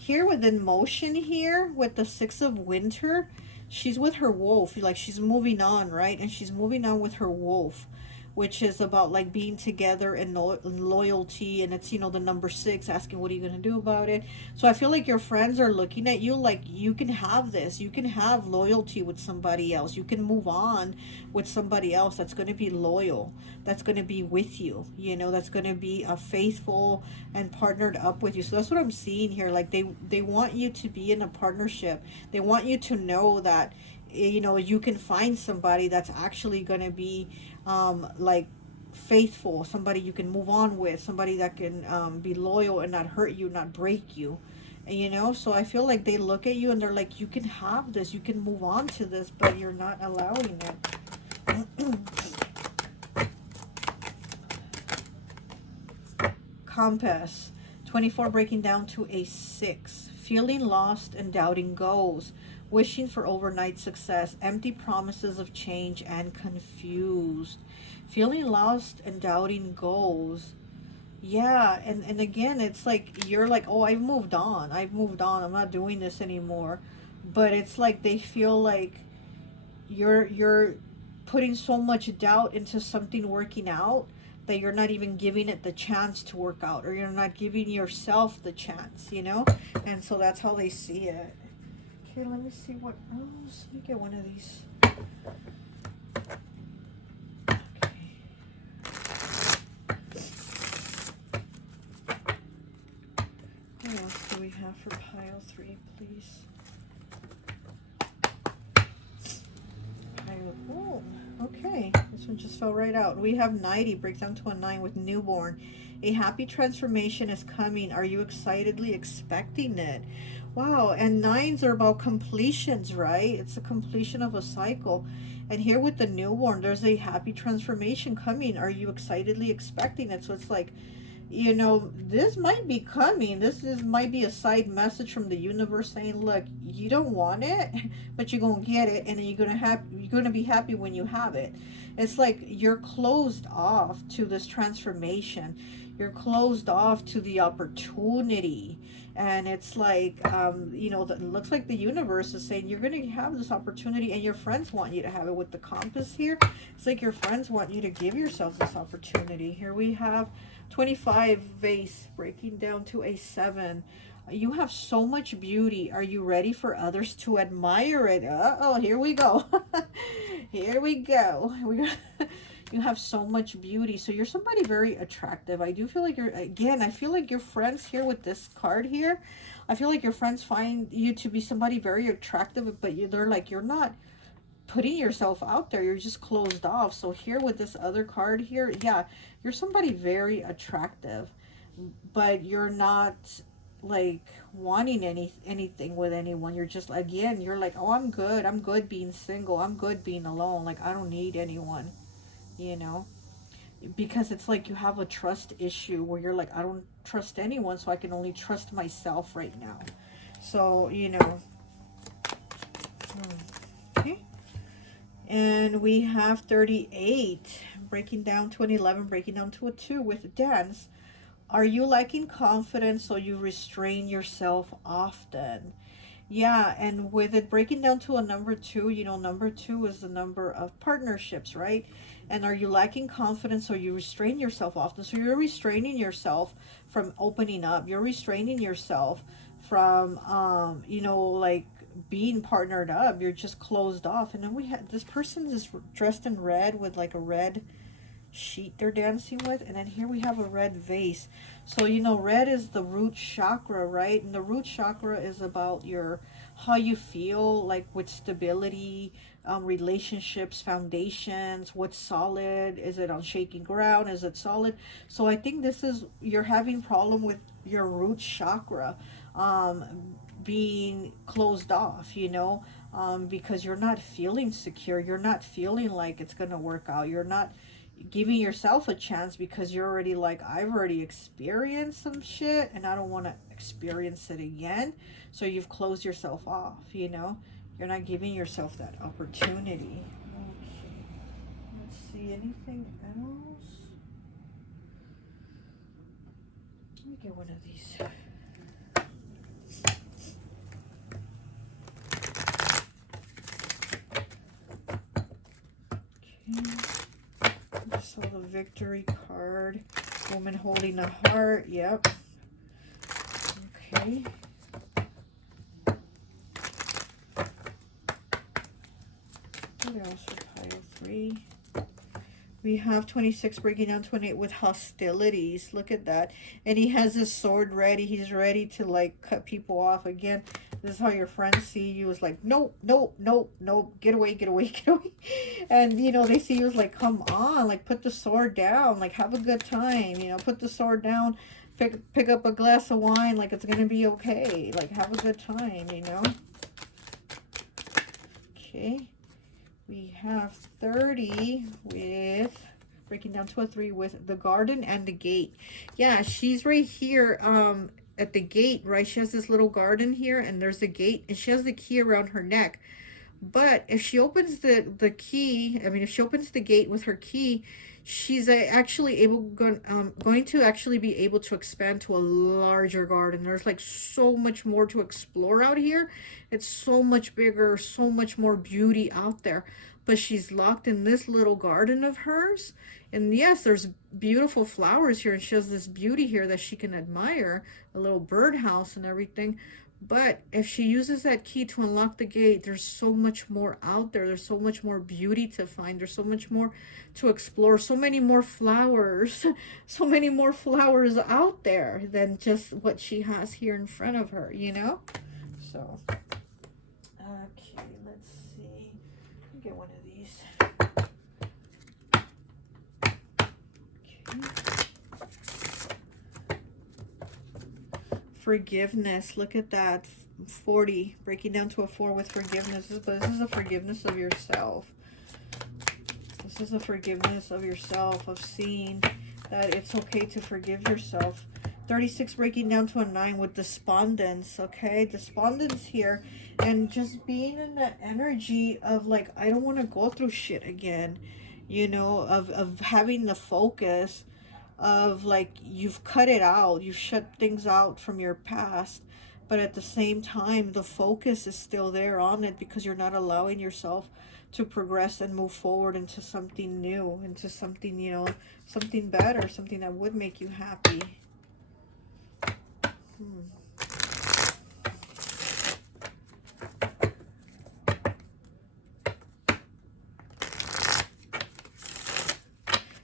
Here within motion here with the 6 of Winter, she's with her wolf, like she's moving on, right? And she's moving on with her wolf, which is about like being together and loyalty. And it's, you know, the number 6 asking, what are you going to do about it? So I feel like your friends are looking at you like, you can have this, you can have loyalty with somebody else, you can move on with somebody else that's going to be loyal, that's going to be with you, you know, that's going to be faithful and partnered up with you. So that's what I'm seeing here. Like they want you to be in a partnership. They want you to know that, you know, you can find somebody that's actually going to be like faithful, somebody you can move on with, somebody that can be loyal and not hurt you, not break you. And, you know, so I feel like they look at you and they're like, you can have this, you can move on to this, but you're not allowing it. Compass 24 breaking down to a 6, feeling lost and doubting goals, wishing for overnight success, empty promises of change, and confused. Feeling lost and doubting goals. Yeah, and again, it's like you're like, oh, I've moved on, I'm not doing this anymore. But it's like they feel like you're putting so much doubt into something working out that you're not even giving it the chance to work out, or you're not giving yourself the chance, you know? And so that's how they see it. Okay, let me see what else. Let me get one of these. Okay. What else do we have for pile 3, please? Oh, okay. This one just fell right out. We have 90, breaks down to a 9 with newborn. A happy transformation is coming. Are you excitedly expecting it? Wow, and 9s are about completions, right? It's a completion of a cycle. And here with the newborn, there's a happy transformation coming. Are you excitedly expecting it? So it's like, you know, this might be coming. Might be a side message from the universe saying, look, you don't want it, but you're gonna get it, and then you're gonna be happy when you have it. It's like you're closed off to this transformation. You're closed off to the opportunity. And it's like, you know, it looks like the universe is saying you're going to have this opportunity, and your friends want you to have it. With the compass here, it's like your friends want you to give yourself this opportunity. Here we have 25 vase breaking down to a 7. You have so much beauty. Are you ready for others to admire it? Uh-oh, here we go. Here we go. You have so much beauty. So you're somebody very attractive. I do feel like I feel like your friends here with this card here, I feel like your friends find you to be somebody very attractive, but they're like, you're not putting yourself out there. You're just closed off. So here with this other card here, yeah, you're somebody very attractive, but you're not like wanting anything with anyone. You're just, again, you're like, oh, I'm good being single, I'm good being alone, like I don't need anyone, you know, because it's like you have a trust issue where you're like, I don't trust anyone, so I can only trust myself right now. So, you know, okay. And we have 38 breaking down to an 11, breaking down to a 2 with dance. Are you lacking confidence, so you restrain yourself often? Yeah, and with it breaking down to a number 2, you know, number 2 is the number of partnerships, right? And are you lacking confidence, so you restrain yourself often? So you're restraining yourself from opening up. You're restraining yourself from, you know, like being partnered up. You're just closed off. And then we had this person is dressed in red with like a red sheet they're dancing with, and then here we have a red vase. So you know, red is the root chakra, right? And the root chakra is about your, how you feel like with stability, relationships, foundations, what's solid, is it on shaky ground, is it solid? So I think this is, you're having problem with your root chakra being closed off, you know, because you're not feeling secure, you're not feeling like it's gonna work out, you're not giving yourself a chance, because you're already like, I've already experienced some shit and I don't want to experience it again. So you've closed yourself off, you know, you're not giving yourself that opportunity. Okay, let's see, anything else? Let me get one of these. Okay, so the victory card, woman holding a heart. Yep. Okay. What else for pile 3? We have 26 breaking down 28 with hostilities. Look at that. And he has his sword ready. He's ready to like cut people off. Again, this is how your friends see you. It's like, nope, nope, nope, nope. Get away, get away, get away. And, you know, they see you as like, come on, like put the sword down. Like have a good time. You know, put the sword down. Pick up a glass of wine. Like it's going to be okay. Like have a good time, you know. Okay. We have 30 with breaking down to a 3 with the garden and the gate. Yeah, she's right here at the gate, right? She has this little garden here, and there's the gate, and she has the key around her neck. But if she opens the key, I mean, if she opens the gate with her key, she's actually going to actually be able to expand to a larger garden. There's like so much more to explore out here. It's so much bigger, so much more beauty out there. But she's locked in this little garden of hers, And yes, there's beautiful flowers here, and she has this beauty here that she can admire, a little birdhouse and everything. But if she uses that key to unlock the gate, there's so much more out there. There's so much more beauty to find. There's so much more to explore. So many more flowers. So many more flowers out there than just what she has here in front of her, you know? So, okay, let's see. Let me get one of these. Forgiveness. Look at that. 40. Breaking down to a 4 with forgiveness. But this is a forgiveness of yourself. This is a forgiveness of yourself, of seeing that it's okay to forgive yourself. 36 breaking down to a 9 with despondence, okay? Despondence here, and just being in the energy of like, I don't want to go through shit again, you know, of having the focus of like, you've cut it out, you've shut things out from your past, but at the same time, the focus is still there on it because you're not allowing yourself to progress and move forward into something new, into something, you know, something better, something that would make you happy.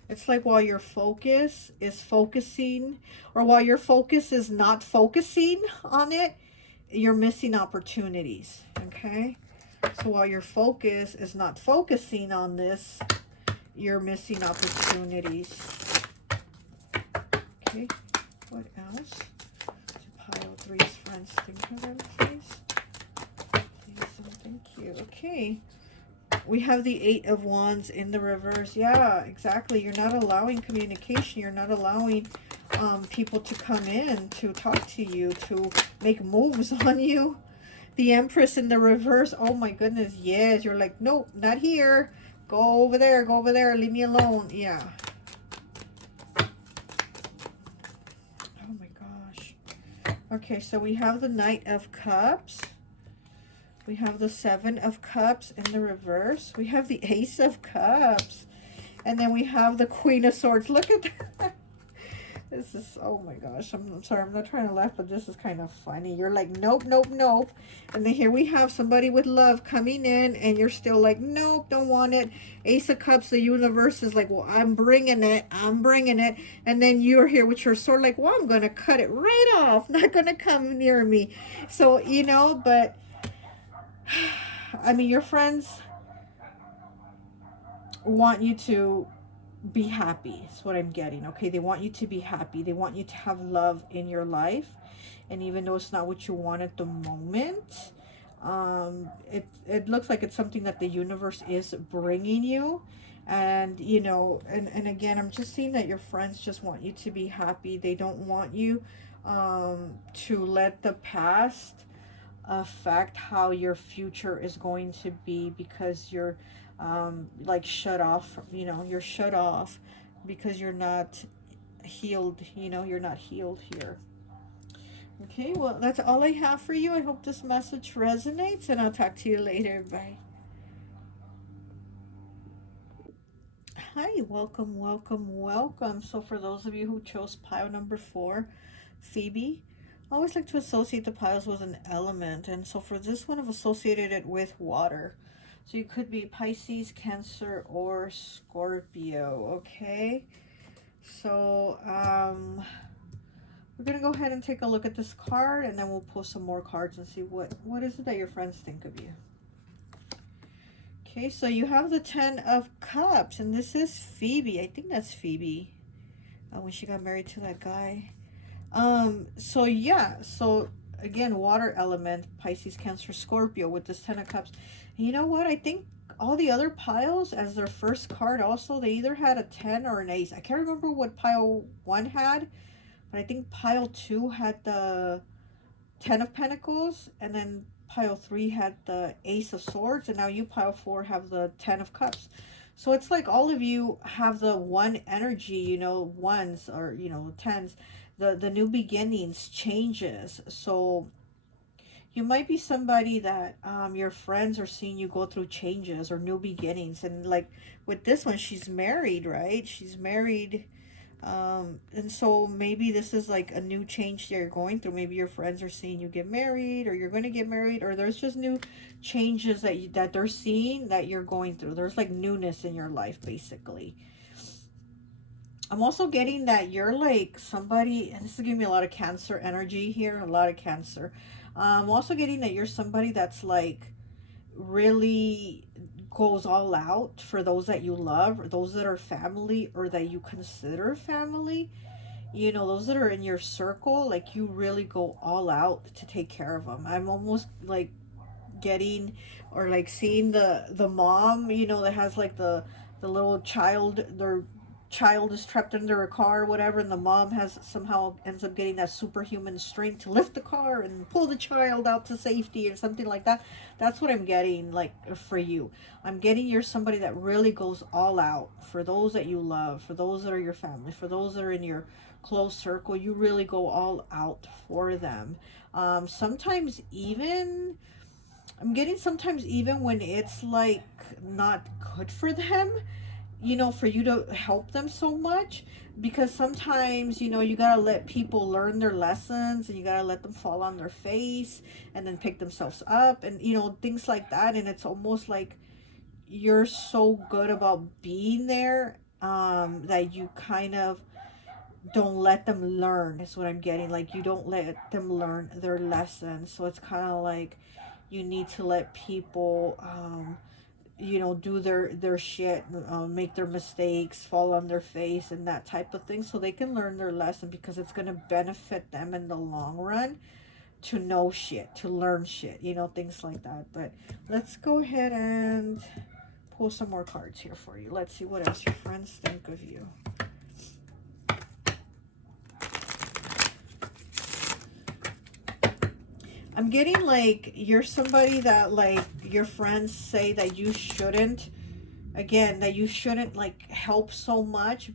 It's like while your focus is focusing, or while your focus is not focusing on it, you're missing opportunities, okay? So while your focus is not focusing on this, you're missing opportunities. Okay, what else? To pile 3's friends think of them, please. Please, thank you. Okay. We have the 8 of Wands in the reverse. Yeah, exactly. You're not allowing communication. You're not allowing people to come in to talk to you, to make moves on you. The Empress in the reverse. Oh my goodness. Yes. You're like, nope, not here. Go over there. Go over there. Leave me alone. Yeah. Oh my gosh. Okay, so we have the Knight of Cups. We have the 7 of Cups in the reverse. We have the Ace of Cups. And then we have the Queen of Swords. Look at that. This is, oh my gosh. I'm sorry, I'm not trying to laugh, but this is kind of funny. You're like, nope, nope, nope. And then here we have somebody with love coming in, and you're still like, nope, don't want it. Ace of Cups, the universe is like, well, I'm bringing it. I'm bringing it. And then you're here with your sword like, well, I'm going to cut it right off. Not going to come near me. So, you know, but I mean, your friends want you to be happy. Is what I'm getting. Okay, they want you to be happy. They want you to have love in your life, and even though it's not what you want at the moment, it looks like it's something that the universe is bringing you. And you know, and again, I'm just seeing that your friends just want you to be happy. They don't want you to let the past affect how your future is going to be, because you're like shut off, you know, you're shut off because you're not healed, you know, you're not healed here. Okay, well, that's all I have for you. I hope this message resonates, and I'll talk to you later. Bye. Hi, welcome, welcome, welcome. So for those of you who chose pile number 4, Phoebe, I always like to associate the piles with an element, and so for this one I've associated it with water. So you could be Pisces, Cancer, or Scorpio, okay? So we're gonna go ahead and take a look at this card, and then we'll pull some more cards and see what is it that your friends think of you. Okay, so you have the 10 of Cups, and this is Phoebe. I think that's Phoebe, when she got married to that guy. So yeah, so again, water element, Pisces, Cancer, Scorpio with this 10 of Cups. And you know what? I think all the other piles, as their first card also, they either had a 10 or an ace. I can't remember what pile 1 had, but I think pile 2 had the 10 of Pentacles, and then pile 3 had the Ace of Swords, and now you, pile 4, have the 10 of Cups. So it's like all of you have the one energy, you know, ones, or, you know, tens, the new beginnings, changes. So you might be somebody that your friends are seeing you go through changes or new beginnings. And like with this one, she's married, right? She's married. And so maybe this is like a new change that you're going through. Maybe your friends are seeing you get married, or you're going to get married, or there's just new changes that they're seeing that you're going through. There's like newness in your life, basically. I'm also getting that you're like somebody, and this is giving me a lot of Cancer energy here, a lot of Cancer. I'm also getting that you're somebody that's like really goes all out for those that you love, or those that are family, or that you consider family. You know, those that are in your circle, like you really go all out to take care of them. I'm almost like getting or like seeing the mom, you know, that has like the little child, their child is trapped under a car or whatever, and the mom has somehow ends up getting that superhuman strength to lift the car and pull the child out to safety or something like that. That's what I'm getting like for you. I'm getting you're somebody that really goes all out for those that you love, for those that are your family, for those that are in your close circle. You really go all out for them. Sometimes even I'm getting sometimes even when it's like not good for them, you know, for you to help them so much, because sometimes, you know, you gotta let people learn their lessons, and you gotta let them fall on their face and then pick themselves up, and you know, things like that. And it's almost like you're so good about being there, that you kind of don't let them learn, is what I'm getting. Like you don't let them learn their lessons. So it's kind of like you need to let people, you know, do their shit, make their mistakes, fall on their face, and that type of thing, so they can learn their lesson, because it's going to benefit them in the long run to know shit, to learn shit, you know, things like that. But let's go ahead and pull some more cards here for you. Let's see what else your friends think of you. I'm getting like you're somebody that like your friends say that you shouldn't, again, that you shouldn't like help so much,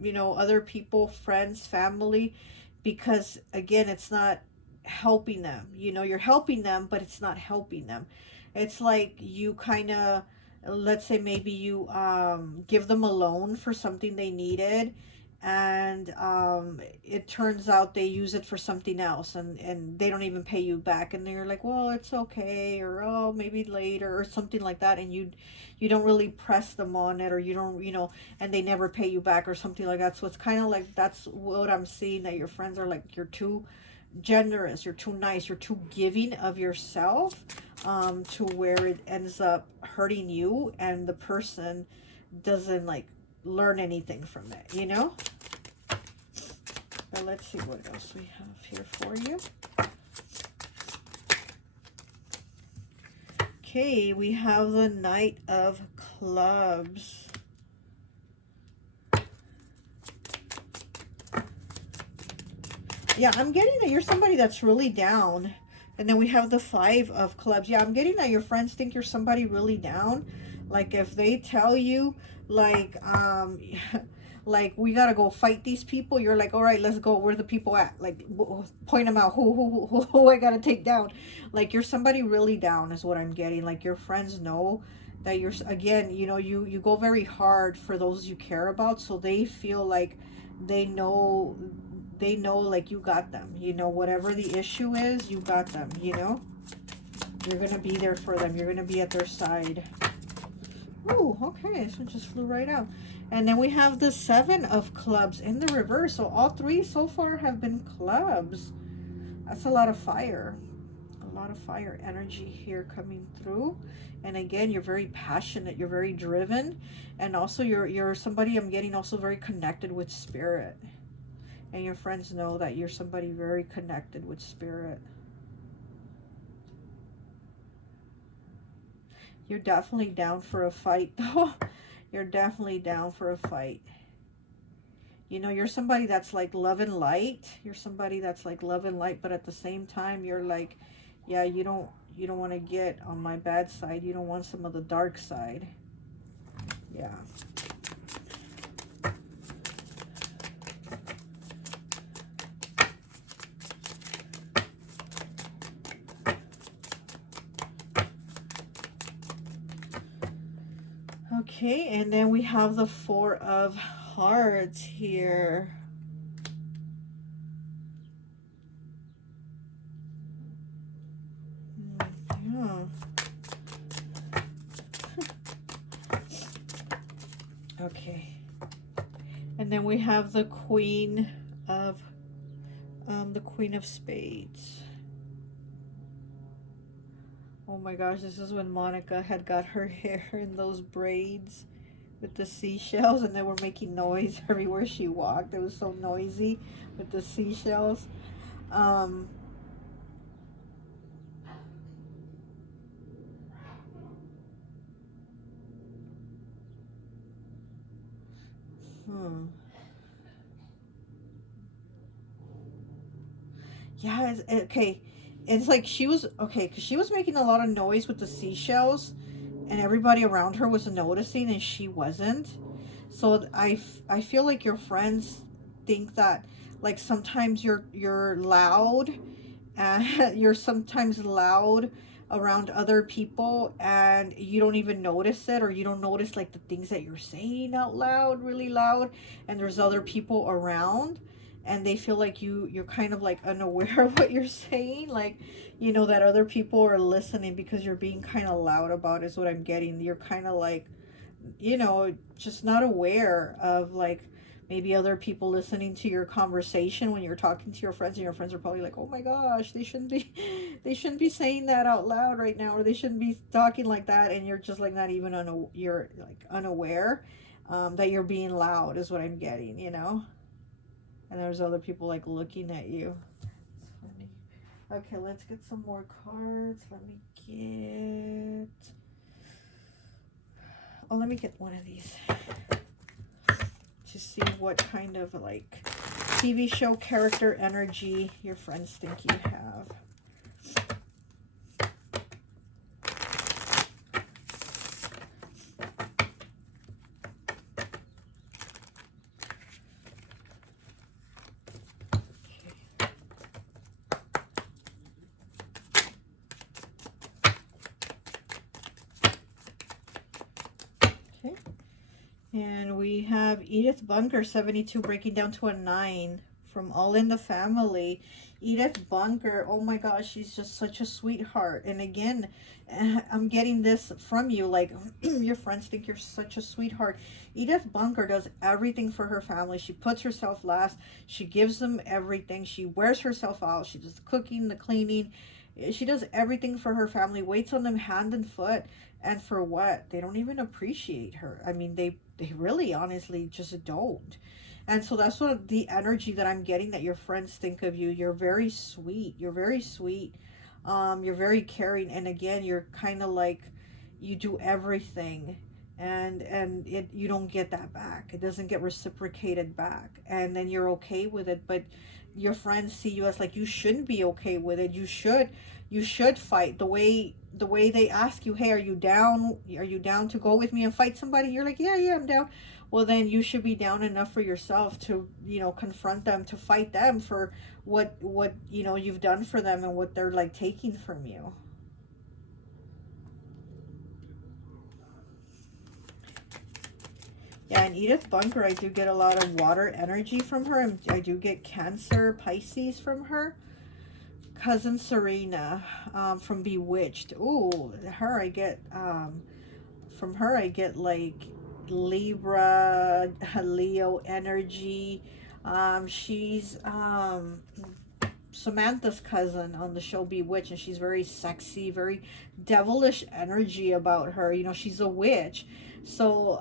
you know, other people, friends, family, because again, it's not helping them. You know, you're helping them, but it's not helping them. It's like you kind of, let's say maybe you give them a loan for something they needed, and it turns out they use it for something else, and they don't even pay you back, and they're like, well, it's okay, or oh, maybe later, or something like that, and you don't really press them on it, or you don't, you know, and they never pay you back or something like that. So it's kind of like that's what I'm seeing, that your friends are like, you're too generous, you're too nice, you're too giving of yourself, to where it ends up hurting you, and the person doesn't like learn anything from it, you know. But let's see what else we have here for you. Okay, we have the Knight of Clubs. Yeah, I'm getting that you're somebody that's really down. And then we have the Five of Clubs. Yeah, I'm getting that your friends think you're somebody really down. Like if they tell you, like, like we gotta go fight these people, you're like, all right, let's go. Where the people at? Like, point them out. Who I gotta take down? Like you're somebody really down, is what I'm getting. Like your friends know that you're, again, you know, you go very hard for those you care about, so they feel like they know like you got them, you know, whatever the issue is, you got them, you know, you're gonna be there for them, you're gonna be at their side. Oh, okay, this one just flew right out. And then we have the Seven of Clubs in the reverse, so all three so far have been clubs. That's a lot of fire, a lot of fire energy here coming through. And again, you're very passionate, you're very driven, and also you're somebody, I'm getting, also very connected with spirit. And your friends know that you're somebody very connected with spirit. You're definitely down for a fight, though. You're definitely down for a fight. You know, you're somebody that's like love and light. You're somebody that's like love and light, but at the same time, you're like, yeah, you don't want to get on my bad side. You don't want some of the dark side. Yeah. Okay, and then we have the Four of Hearts here. Yeah. Okay. And then we have the Queen of Spades. Oh my gosh, this is when Monica had got her hair in those braids with the seashells, and they were making noise everywhere she walked. It was so noisy with the seashells. Um, hmm. Yeah, okay. It's like she was, okay, because she was making a lot of noise with the seashells, and everybody around her was noticing, and she wasn't. So I feel like your friends think that, like, sometimes you're loud, and you're sometimes loud around other people, and you don't even notice it, or you don't notice like the things that you're saying out loud really loud, and there's other people around, and they feel like you're kind of like unaware of what you're saying, like, you know, that other people are listening because you're being kind of loud about it, is what I'm getting. You're kind of like, you know, just not aware of, like, maybe other people listening to your conversation when you're talking to your friends, and your friends are probably like, oh my gosh, they shouldn't be they shouldn't be saying that out loud right now, or they shouldn't be talking like that, and you're just like not even you're like unaware, that you're being loud, is what I'm getting, you know. And there's other people like looking at you. It's funny. Okay, let's get some more cards. Let me get one of these to see what kind of like TV show character energy your friends think you have. Okay. And we have Edith Bunker, 72, breaking down to a 9 from All in the Family. Edith Bunker, oh my gosh, she's just such a sweetheart. And again, I'm getting this from you, like, your friends think you're such a sweetheart. Edith Bunker does everything for her family. She puts herself last. She gives them everything. She wears herself out. She does the cooking, the cleaning. She does everything for her family, waits on them hand and foot. And for what? They don't even appreciate her. I mean, they really honestly just don't. And so that's what the energy that I'm getting, that your friends think of you. You're very sweet. You're very sweet. You're very caring. And again, you're kind of like, you do everything, and you don't get that back. It doesn't get reciprocated back. And then you're okay with it. But your friends see you as like, you shouldn't be okay with it. You should fight. The way they ask you, hey, are you down to go with me and fight somebody? You're like, yeah, I'm down. Well, then you should be down enough for yourself to, confront them, to fight them for what you've done for them, and what they're like taking from you. Yeah, and Edith Bunker, I do get a lot of water energy from her, and I do get Cancer, Pisces from her. Cousin Serena, from Bewitched. Ooh, from her I get like Libra, Leo energy. She's Samantha's cousin on the show Bewitched, and she's very sexy, very devilish energy about her. She's a witch, so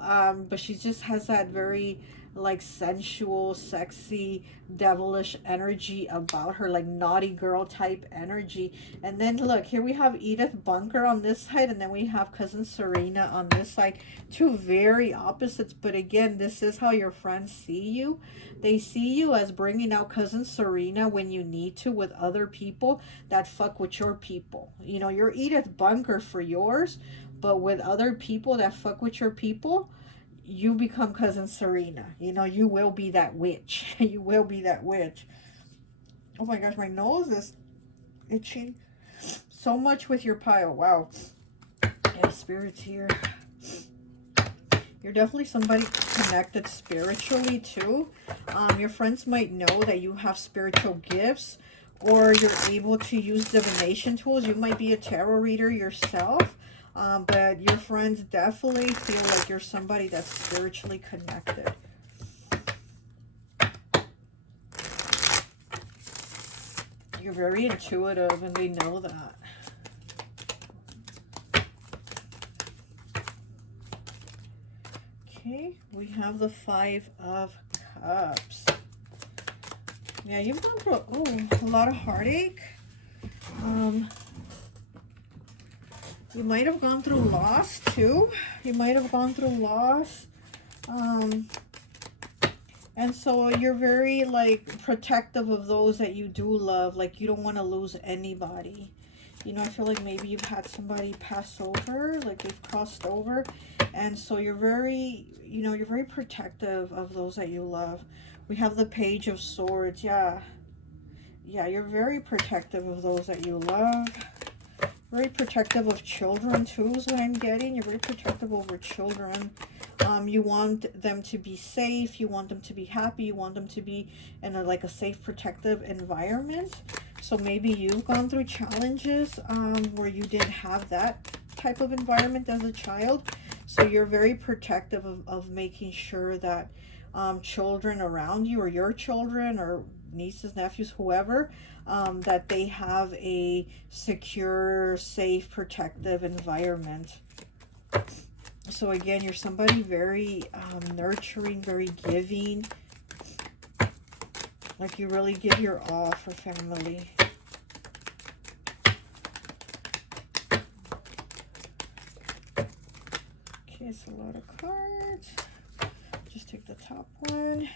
but she just has that very like sensual, sexy, devilish energy about her, like naughty girl type energy. And then look, here we have Edith Bunker on this side, and then we have cousin Serena on this side. Two very opposites, but again, this is how your friends see you. They see you as bringing out cousin Serena when you need to with other people that fuck with your people. You're Edith Bunker for yours, but with other people that fuck with your people, you become cousin Serena. You will be that witch. You will be that witch. Oh my gosh, my nose is itching so much with your pile. Wow. Yeah, spirits here. You're definitely somebody connected spiritually too. Your friends might know that you have spiritual gifts, or you're able to use divination tools. You might be a tarot reader yourself, but your friends definitely feel like you're somebody that's spiritually connected. You're very intuitive and they know that. Okay, we have the Five of Cups. Yeah, you've gone through a lot of heartache. You might have gone through loss too. You might have gone through loss. And so you're very like protective of those that you do love. Like you don't want to lose anybody. You know, I feel like maybe you've had somebody pass over, like they've crossed over. And so you're very, you know, you're very protective of those that you love. We have the Page of Swords. Yeah. Yeah, you're very protective of those that you love. Very protective of children too is what I'm getting. You're very protective over children. You want them to be safe. You want them to be happy. You want them to be in like a safe, protective environment. So maybe you've gone through challenges where you didn't have that type of environment as a child. So you're very protective of making sure that children around you, or your children, or nieces, nephews, whoever, that they have a secure, safe, protective environment. So again, you're somebody very nurturing, very giving. Like you really give your all for family. Okay, it's a lot of cards. Just take the top one.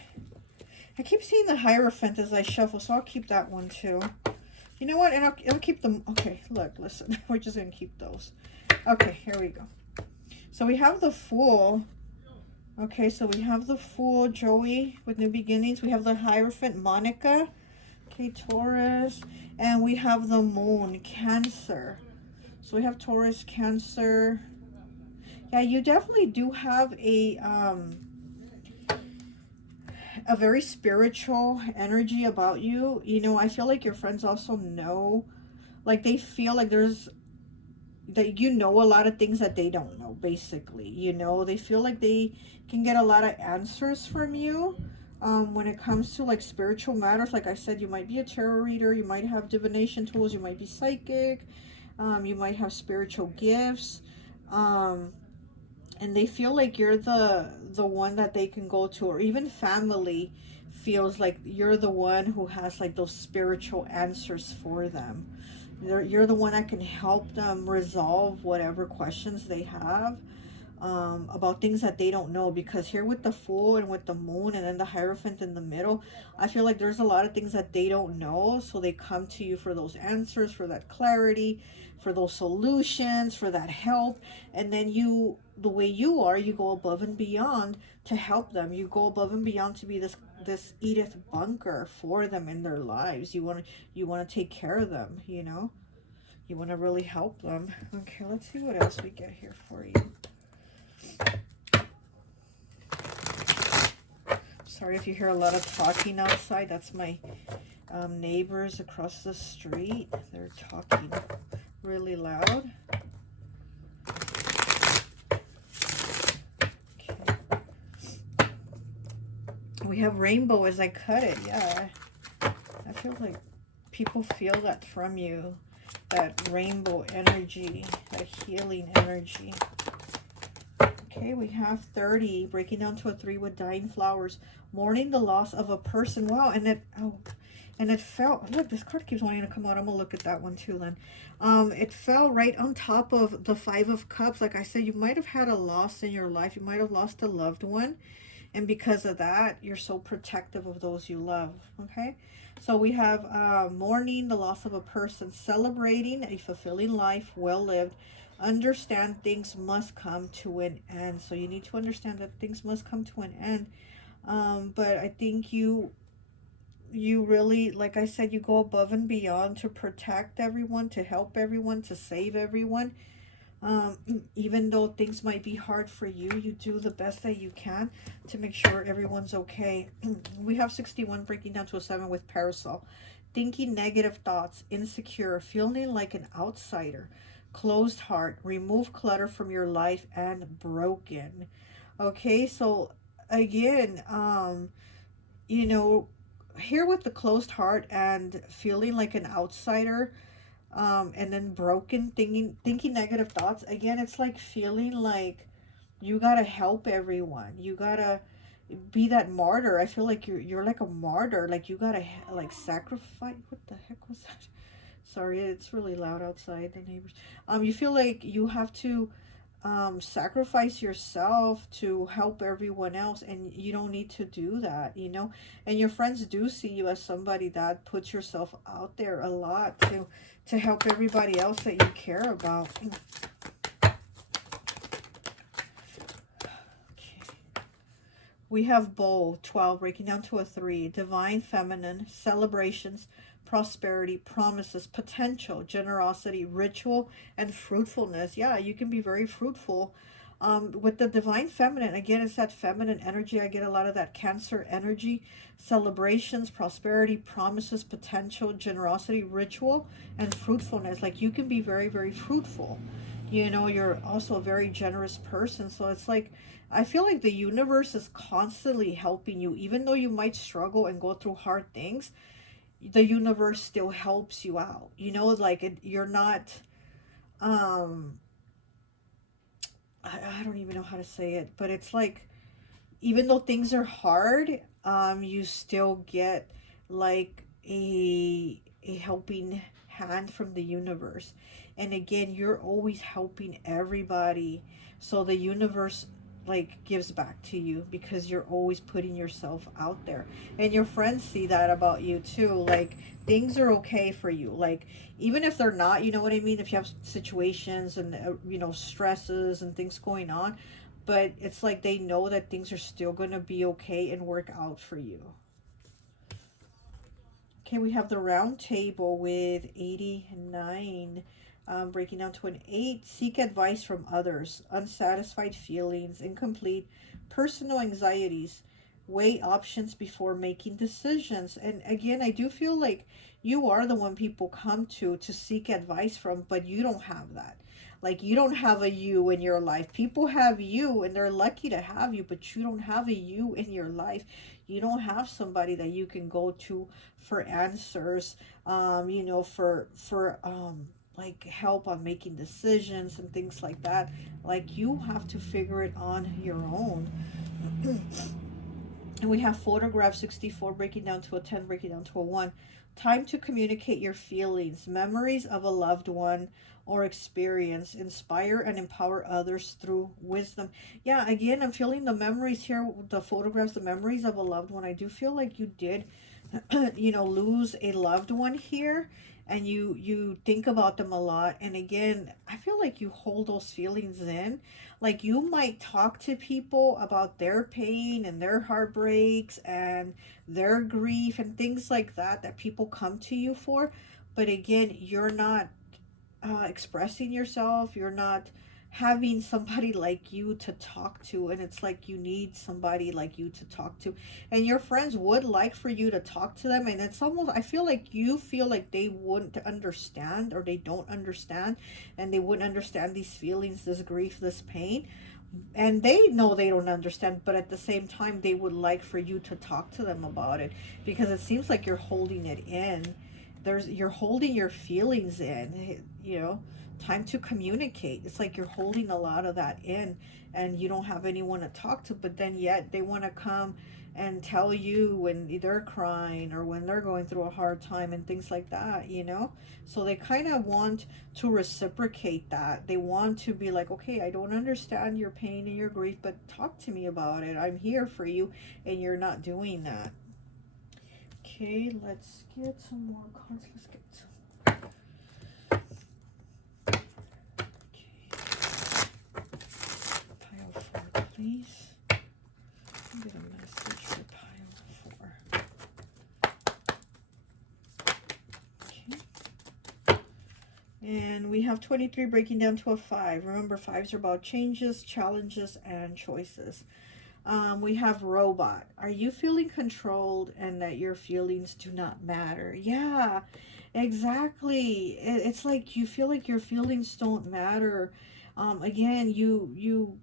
I keep seeing the Hierophant as I shuffle, so I'll keep that one too. You know what? And I'll keep them. Okay, look, listen. We're just going to keep those. Okay, here we go. So we have the Fool. Okay, so we have the Fool, Joey, with New Beginnings. We have the Hierophant, Monica. Okay, Taurus. And we have the Moon, Cancer. So we have Taurus, Cancer. Yeah, you definitely do have a very spiritual energy about you. You know, I feel like your friends also know, like they feel like there's, that you know a lot of things that they don't know, basically. You know, they feel like they can get a lot of answers from you when it comes to like spiritual matters. Like I said, you might be a tarot reader, you might have divination tools, you might be psychic, you might have spiritual gifts, and they feel like you're the one that they can go to, or even family feels like you're the one who has like those spiritual answers for them. You're the one that can help them resolve whatever questions they have about things that they don't know. Because here with the Fool and with the Moon and then the Hierophant in the middle, I feel like there's a lot of things that they don't know. So they come to you for those answers, for that clarity, for those solutions, for that help. And then you, the way you are, you go above and beyond to help them. You go above and beyond to be this Edith Bunker for them in their lives. You want to take care of them, you know? You want to really help them. Okay, let's see what else we get here for you. Sorry if you hear a lot of talking outside. That's my neighbors across the street. They're talking really loud. Okay. We have Rainbow as I cut it. Yeah. I feel like people feel that from you. That rainbow energy. That healing energy. Okay, we have 30, breaking down to a 3 with dying flowers. Mourning the loss of a person. Wow, and it fell. Look, this card keeps wanting to come out. I'm going to look at that one too, Len. It fell right on top of the 5 of Cups. Like I said, you might have had a loss in your life. You might have lost a loved one. And because of that, you're so protective of those you love. Okay? So we have mourning the loss of a person. Celebrating a fulfilling life, well lived. Understand things must come to an end. So you need to understand that things must come to an end. But I think you really, like I said, you go above and beyond to protect everyone, to help everyone, to save everyone. Even though things might be hard for you, you do the best that you can to make sure everyone's okay. We have 61 breaking down to a 7 with parasol. Thinking negative thoughts, insecure, feeling like an outsider, closed heart, remove clutter from your life, and broken. Okay, so again, you know, here with the closed heart and feeling like an outsider, and then broken, thinking negative thoughts, again, it's like feeling like you gotta help everyone, you gotta be that martyr. I feel like you're like a martyr, like you gotta like sacrifice. What the heck was that? Sorry, it's really loud outside, the neighbors. You feel like you have to sacrifice yourself to help everyone else, and you don't need to do that, you know. And your friends do see you as somebody that puts yourself out there a lot to help everybody else that you care about. Okay. We have bowl 12 breaking down to a 3, divine feminine, celebrations, prosperity, promises, potential, generosity, ritual, and fruitfulness. Yeah, you can be very fruitful. With the divine feminine, again, it's that feminine energy. I get a lot of that Cancer energy, celebrations, prosperity, promises, potential, generosity, ritual, and fruitfulness. Like you can be very, very fruitful. You know, you're also a very generous person. So it's like, I feel like the universe is constantly helping you, even though you might struggle and go through hard things. The universe still helps you out. You know, like you're not. Um, I don't even know how to say it, but it's like even though things are hard, you still get like a helping hand from the universe. And again, you're always helping everybody. So the universe like gives back to you because you're always putting yourself out there. And your friends see that about you too. Like things are okay for you. Like even if they're not, you know what I mean? If you have situations and stresses and things going on, but it's like they know that things are still going to be okay and work out for you. Okay, we have the round table with 89, breaking down to an 8. Seek advice from others, unsatisfied feelings, incomplete, personal anxieties. Weigh options before making decisions. And again, I do feel like you are the one people come to seek advice from, but you don't have that. Like you don't have a you in your life. People have you and they're lucky to have you, but you don't have a you in your life. You don't have somebody that you can go to for answers, for like help on making decisions and things like that. Like you have to figure it on your own. And we have photograph 64 breaking down to a 10, breaking down to a 1. Time to communicate your feelings, memories of a loved one or experience. Inspire and empower others through wisdom. Yeah, again, I'm feeling the memories here, the photographs, the memories of a loved one. I do feel like you did, lose a loved one here, and you think about them a lot. And again, I feel like you hold those feelings in. Like you might talk to people about their pain and their heartbreaks and their grief and things like that people come to you for, but again, you're not expressing yourself. You're not having somebody like you to talk to, and it's like you need somebody like you to talk to, and your friends would like for you to talk to them. And it's almost, I feel like you feel like they wouldn't understand, or they don't understand, and they wouldn't understand these feelings, this grief, this pain, and they know they don't understand, but at the same time they would like for you to talk to them about it, because it seems like you're holding it in. You're holding your feelings in, time to communicate. It's like you're holding a lot of that in, and you don't have anyone to talk to, but then yet they want to come and tell you when they're crying or when they're going through a hard time and things like that. So they kind of want to reciprocate that. They want to be like, okay, I don't understand your pain and your grief, but talk to me about it. I'm here for you, and you're not doing that. Okay, let's get some more cards. Let's get some. Okay. Pile 4, please. Get a message for pile 4. Okay. And we have 23 breaking down to a 5. Remember, 5s are about changes, challenges, and choices. We have robot. Are you feeling controlled and that your feelings do not matter? Yeah, exactly. It's like you feel like your feelings don't matter. Again, you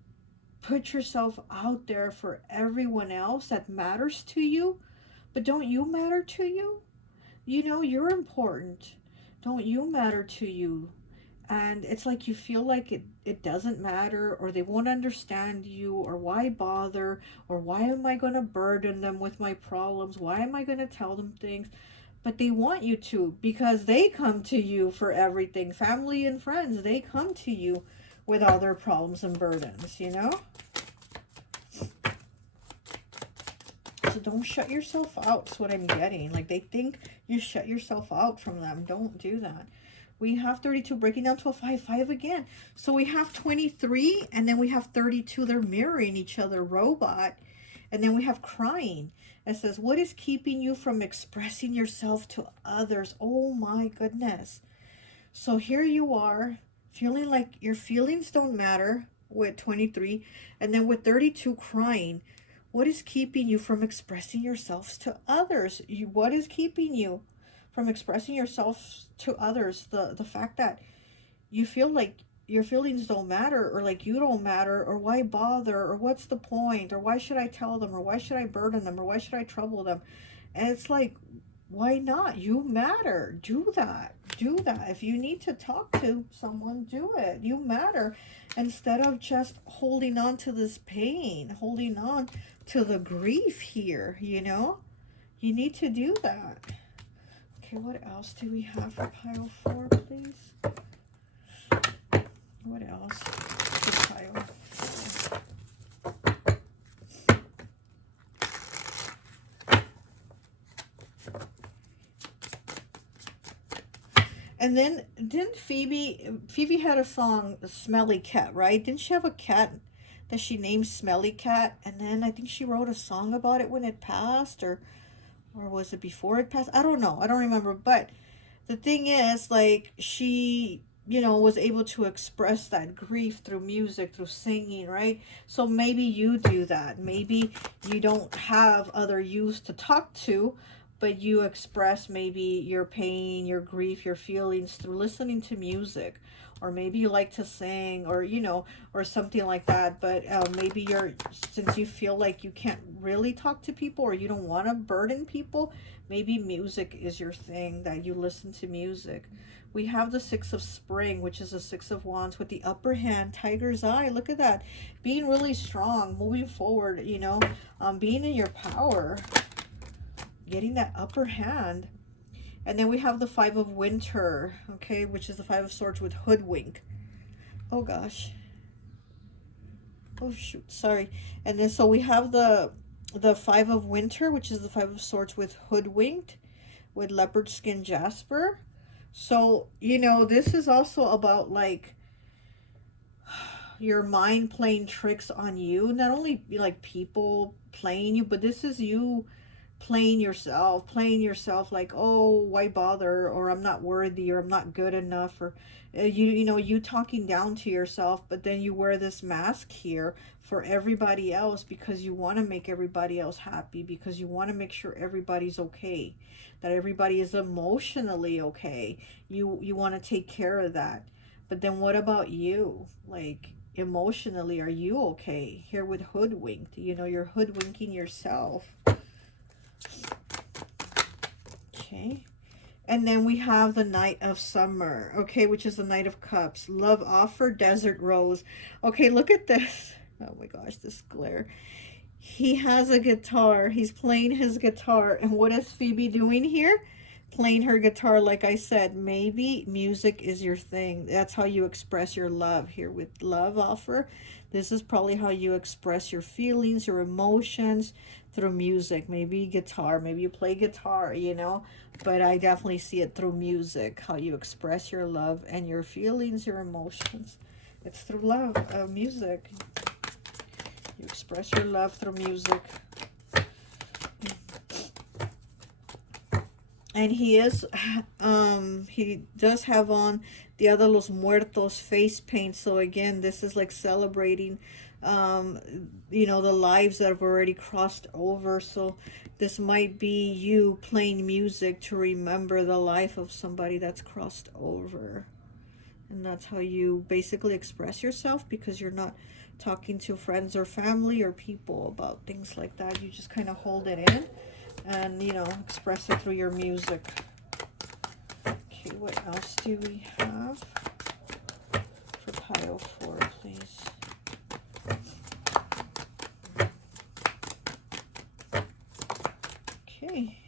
put yourself out there for everyone else that matters to you, but don't you matter to you? You know, you're important. Don't you matter to you? And it's like you feel like it doesn't matter, or they won't understand you, or why bother, or why am I going to burden them with my problems, why am I going to tell them things? But they want you to, because they come to you for everything. Family and friends, they come to you with all their problems and burdens, you know. So don't shut yourself out, is what I'm getting. Like, they think you shut yourself out from them. Don't do that. We have 32 breaking down to a 5, 5 again. So we have 23, and then we have 32. They're mirroring each other, robot. And then we have crying. It says, what is keeping you from expressing yourself to others? Oh my goodness. So here you are, feeling like your feelings don't matter with 23, and then with 32, crying. What is keeping you from expressing yourselves to others? What is keeping you from expressing yourself to others? The fact that you feel like your feelings don't matter, or like you don't matter, or why bother, or what's the point, or why should I tell them, or why should I burden them, or why should I trouble them? And it's like, why not? You matter. Do that. Do that. If you need to talk to someone, do it. You matter. Instead of just holding on to this pain, holding on to the grief here, you know? You need to do that. Okay, what else do we have for pile 4, please? What else for pile 4? And then didn't Phoebe had a song, Smelly Cat, right? Didn't she have a cat that she named Smelly Cat? And then I think she wrote a song about it when it passed, or was it before it passed? I don't know. I don't remember. But the thing is, like, she, you know, was able to express that grief through music, through singing, right? So maybe you do that. Maybe you don't have other youth to talk to, but you express maybe your pain, your grief, your feelings through listening to music. Or maybe you like to sing, or, you know, or something like that. But maybe since you feel like you can't really talk to people, or you don't want to burden people, maybe music is your thing, that you listen to music. We have the 6 of Spring, which is the 6 of Wands with the upper hand, Tiger's Eye. Look at that. Being really strong, moving forward, you know, being in your power, getting that upper hand. And then we have the 5 of Winter, okay, which is the 5 of Swords with Hoodwink. Oh gosh. Oh shoot, sorry. And then so we have the 5 of Winter, which is the 5 of Swords with Hoodwinked, with Leopard Skin Jasper. So, you know, this is also about, like, your mind playing tricks on you. Not only, like, people playing you, but this is you playing yourself like, oh, why bother, or I'm not worthy, or I'm not good enough, or you know, you talking down to yourself. But then you wear this mask here for everybody else, because you want to make everybody else happy, because you want to make sure everybody's okay, that everybody is emotionally okay. You want to take care of that. But then what about you? Like, emotionally, are you okay? Here with Hoodwinked, you know, you're hoodwinking yourself. Okay. And then we have the Knight of Summer, okay, which is the Knight of Cups. Love Offer, Desert Rose. Okay, look at this. Oh my gosh, this glare. He has a guitar. He's playing his guitar. And what is Phoebe doing here? Playing her guitar. Like I said, maybe music is your thing. That's how you express your love here with Love Offer. This is probably how you express your feelings, your emotions, through music. Maybe guitar. Maybe you play guitar, you know. But I definitely see it through music, how you express your love and your feelings, your emotions. It's through love, music. You express your love through music. And he does have on Dia de los Muertos face paint. So again, this is like celebrating, um, the lives that have already crossed over. So this might be you playing music to remember the life of somebody that's crossed over. And that's how you basically express yourself, because you're not talking to friends or family or people about things like that. You just kind of hold it in and, express it through your music. Okay, what else do we have for pile 4, please? Okay.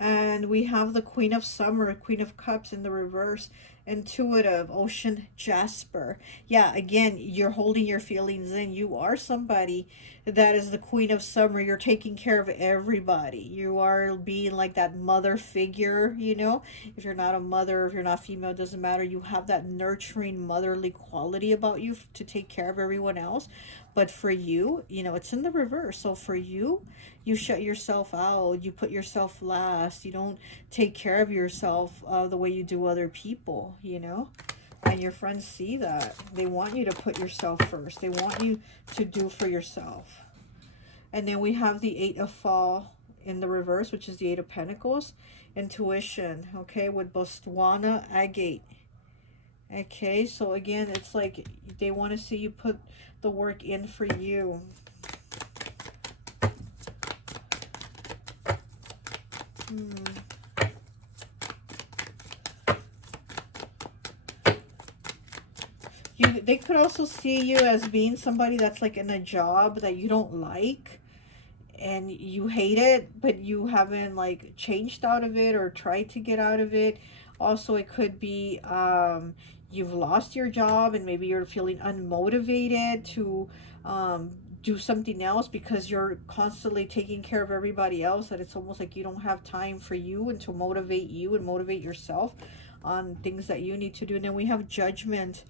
And we have the Queen of Summer, Queen of Cups in the reverse, intuitive, ocean jasper. Yeah, again, you're holding your feelings in. You are somebody that is the Queen of Summer. You're taking care of everybody. You are being like that mother figure, If you're not a mother, if you're not female, it doesn't matter. You have that nurturing motherly quality about you to take care of everyone else. But for you, it's in the reverse. So for you, you shut yourself out. You put yourself last. You don't take care of yourself the way you do other people. And your friends see that. They want you to put yourself first. They want you to do for yourself. And then we have the 8 of Fall in the reverse, which is the 8 of Pentacles. Intuition, okay, with Botswana agate. Okay, so again, it's like they want to see you put the work in for you. They could also see you as being somebody that's like in a job that you don't like and you hate it, but you haven't like changed out of it or tried to get out of it. Also, it could be you've lost your job and maybe you're feeling unmotivated to do something else because you're constantly taking care of everybody else, that it's almost like you don't have time for you and to motivate you and motivate yourself on things that you need to do. And then we have Judgment,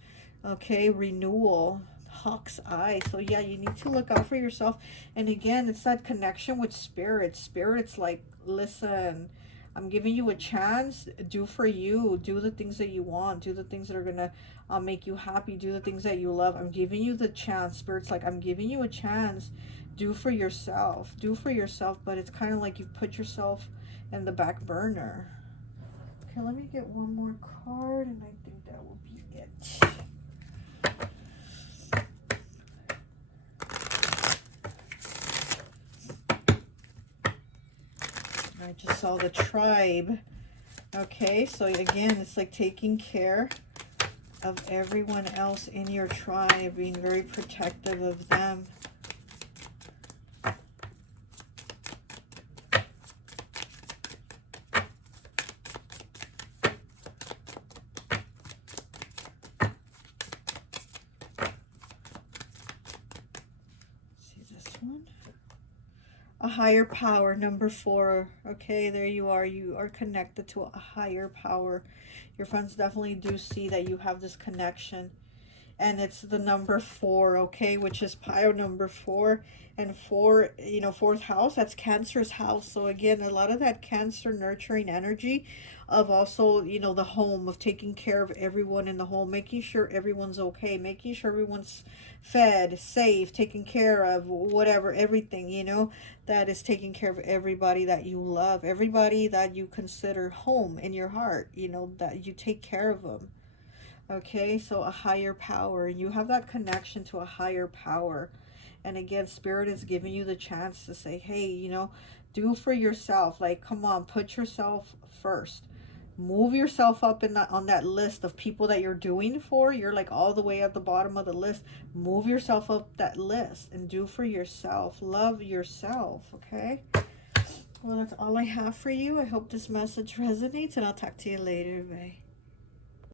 okay, renewal, hawk's eye. So yeah, you need to look out for yourself. And again, it's that connection with spirits like, listen, I'm giving you a chance. Do for you. Do the things that you want. Do the things that are gonna make you happy. Do the things that you love. I'm giving you the chance. Spirit's like, I'm giving you a chance. Do for yourself. Do for yourself. But it's kind of like you've put yourself in the back burner. Okay, let me get one more card, and I think that will be it. I just saw the tribe. Okay, so again, it's like taking care of everyone else in your tribe, being very protective of them. See this one? A higher power, number 4. Okay, there you are. You are connected to a higher power. Your friends definitely do see that you have this connection. And it's the number 4, okay, which is pile number 4. And 4, fourth house, that's Cancer's house. So again, a lot of that Cancer nurturing energy of also, the home, of taking care of everyone in the home, making sure everyone's okay, making sure everyone's fed, safe, taken care of, whatever, everything, that is taking care of everybody that you love, everybody that you consider home in your heart, that you take care of them. Okay, so a higher power. You have that connection to a higher power. And again, Spirit is giving you the chance to say, hey, do for yourself. Like, come on, put yourself first. Move yourself up on that list of people that you're doing for. You're like all the way at the bottom of the list. Move yourself up that list and do for yourself. Love yourself, okay? Well, that's all I have for you. I hope this message resonates, and I'll talk to you later. Bye.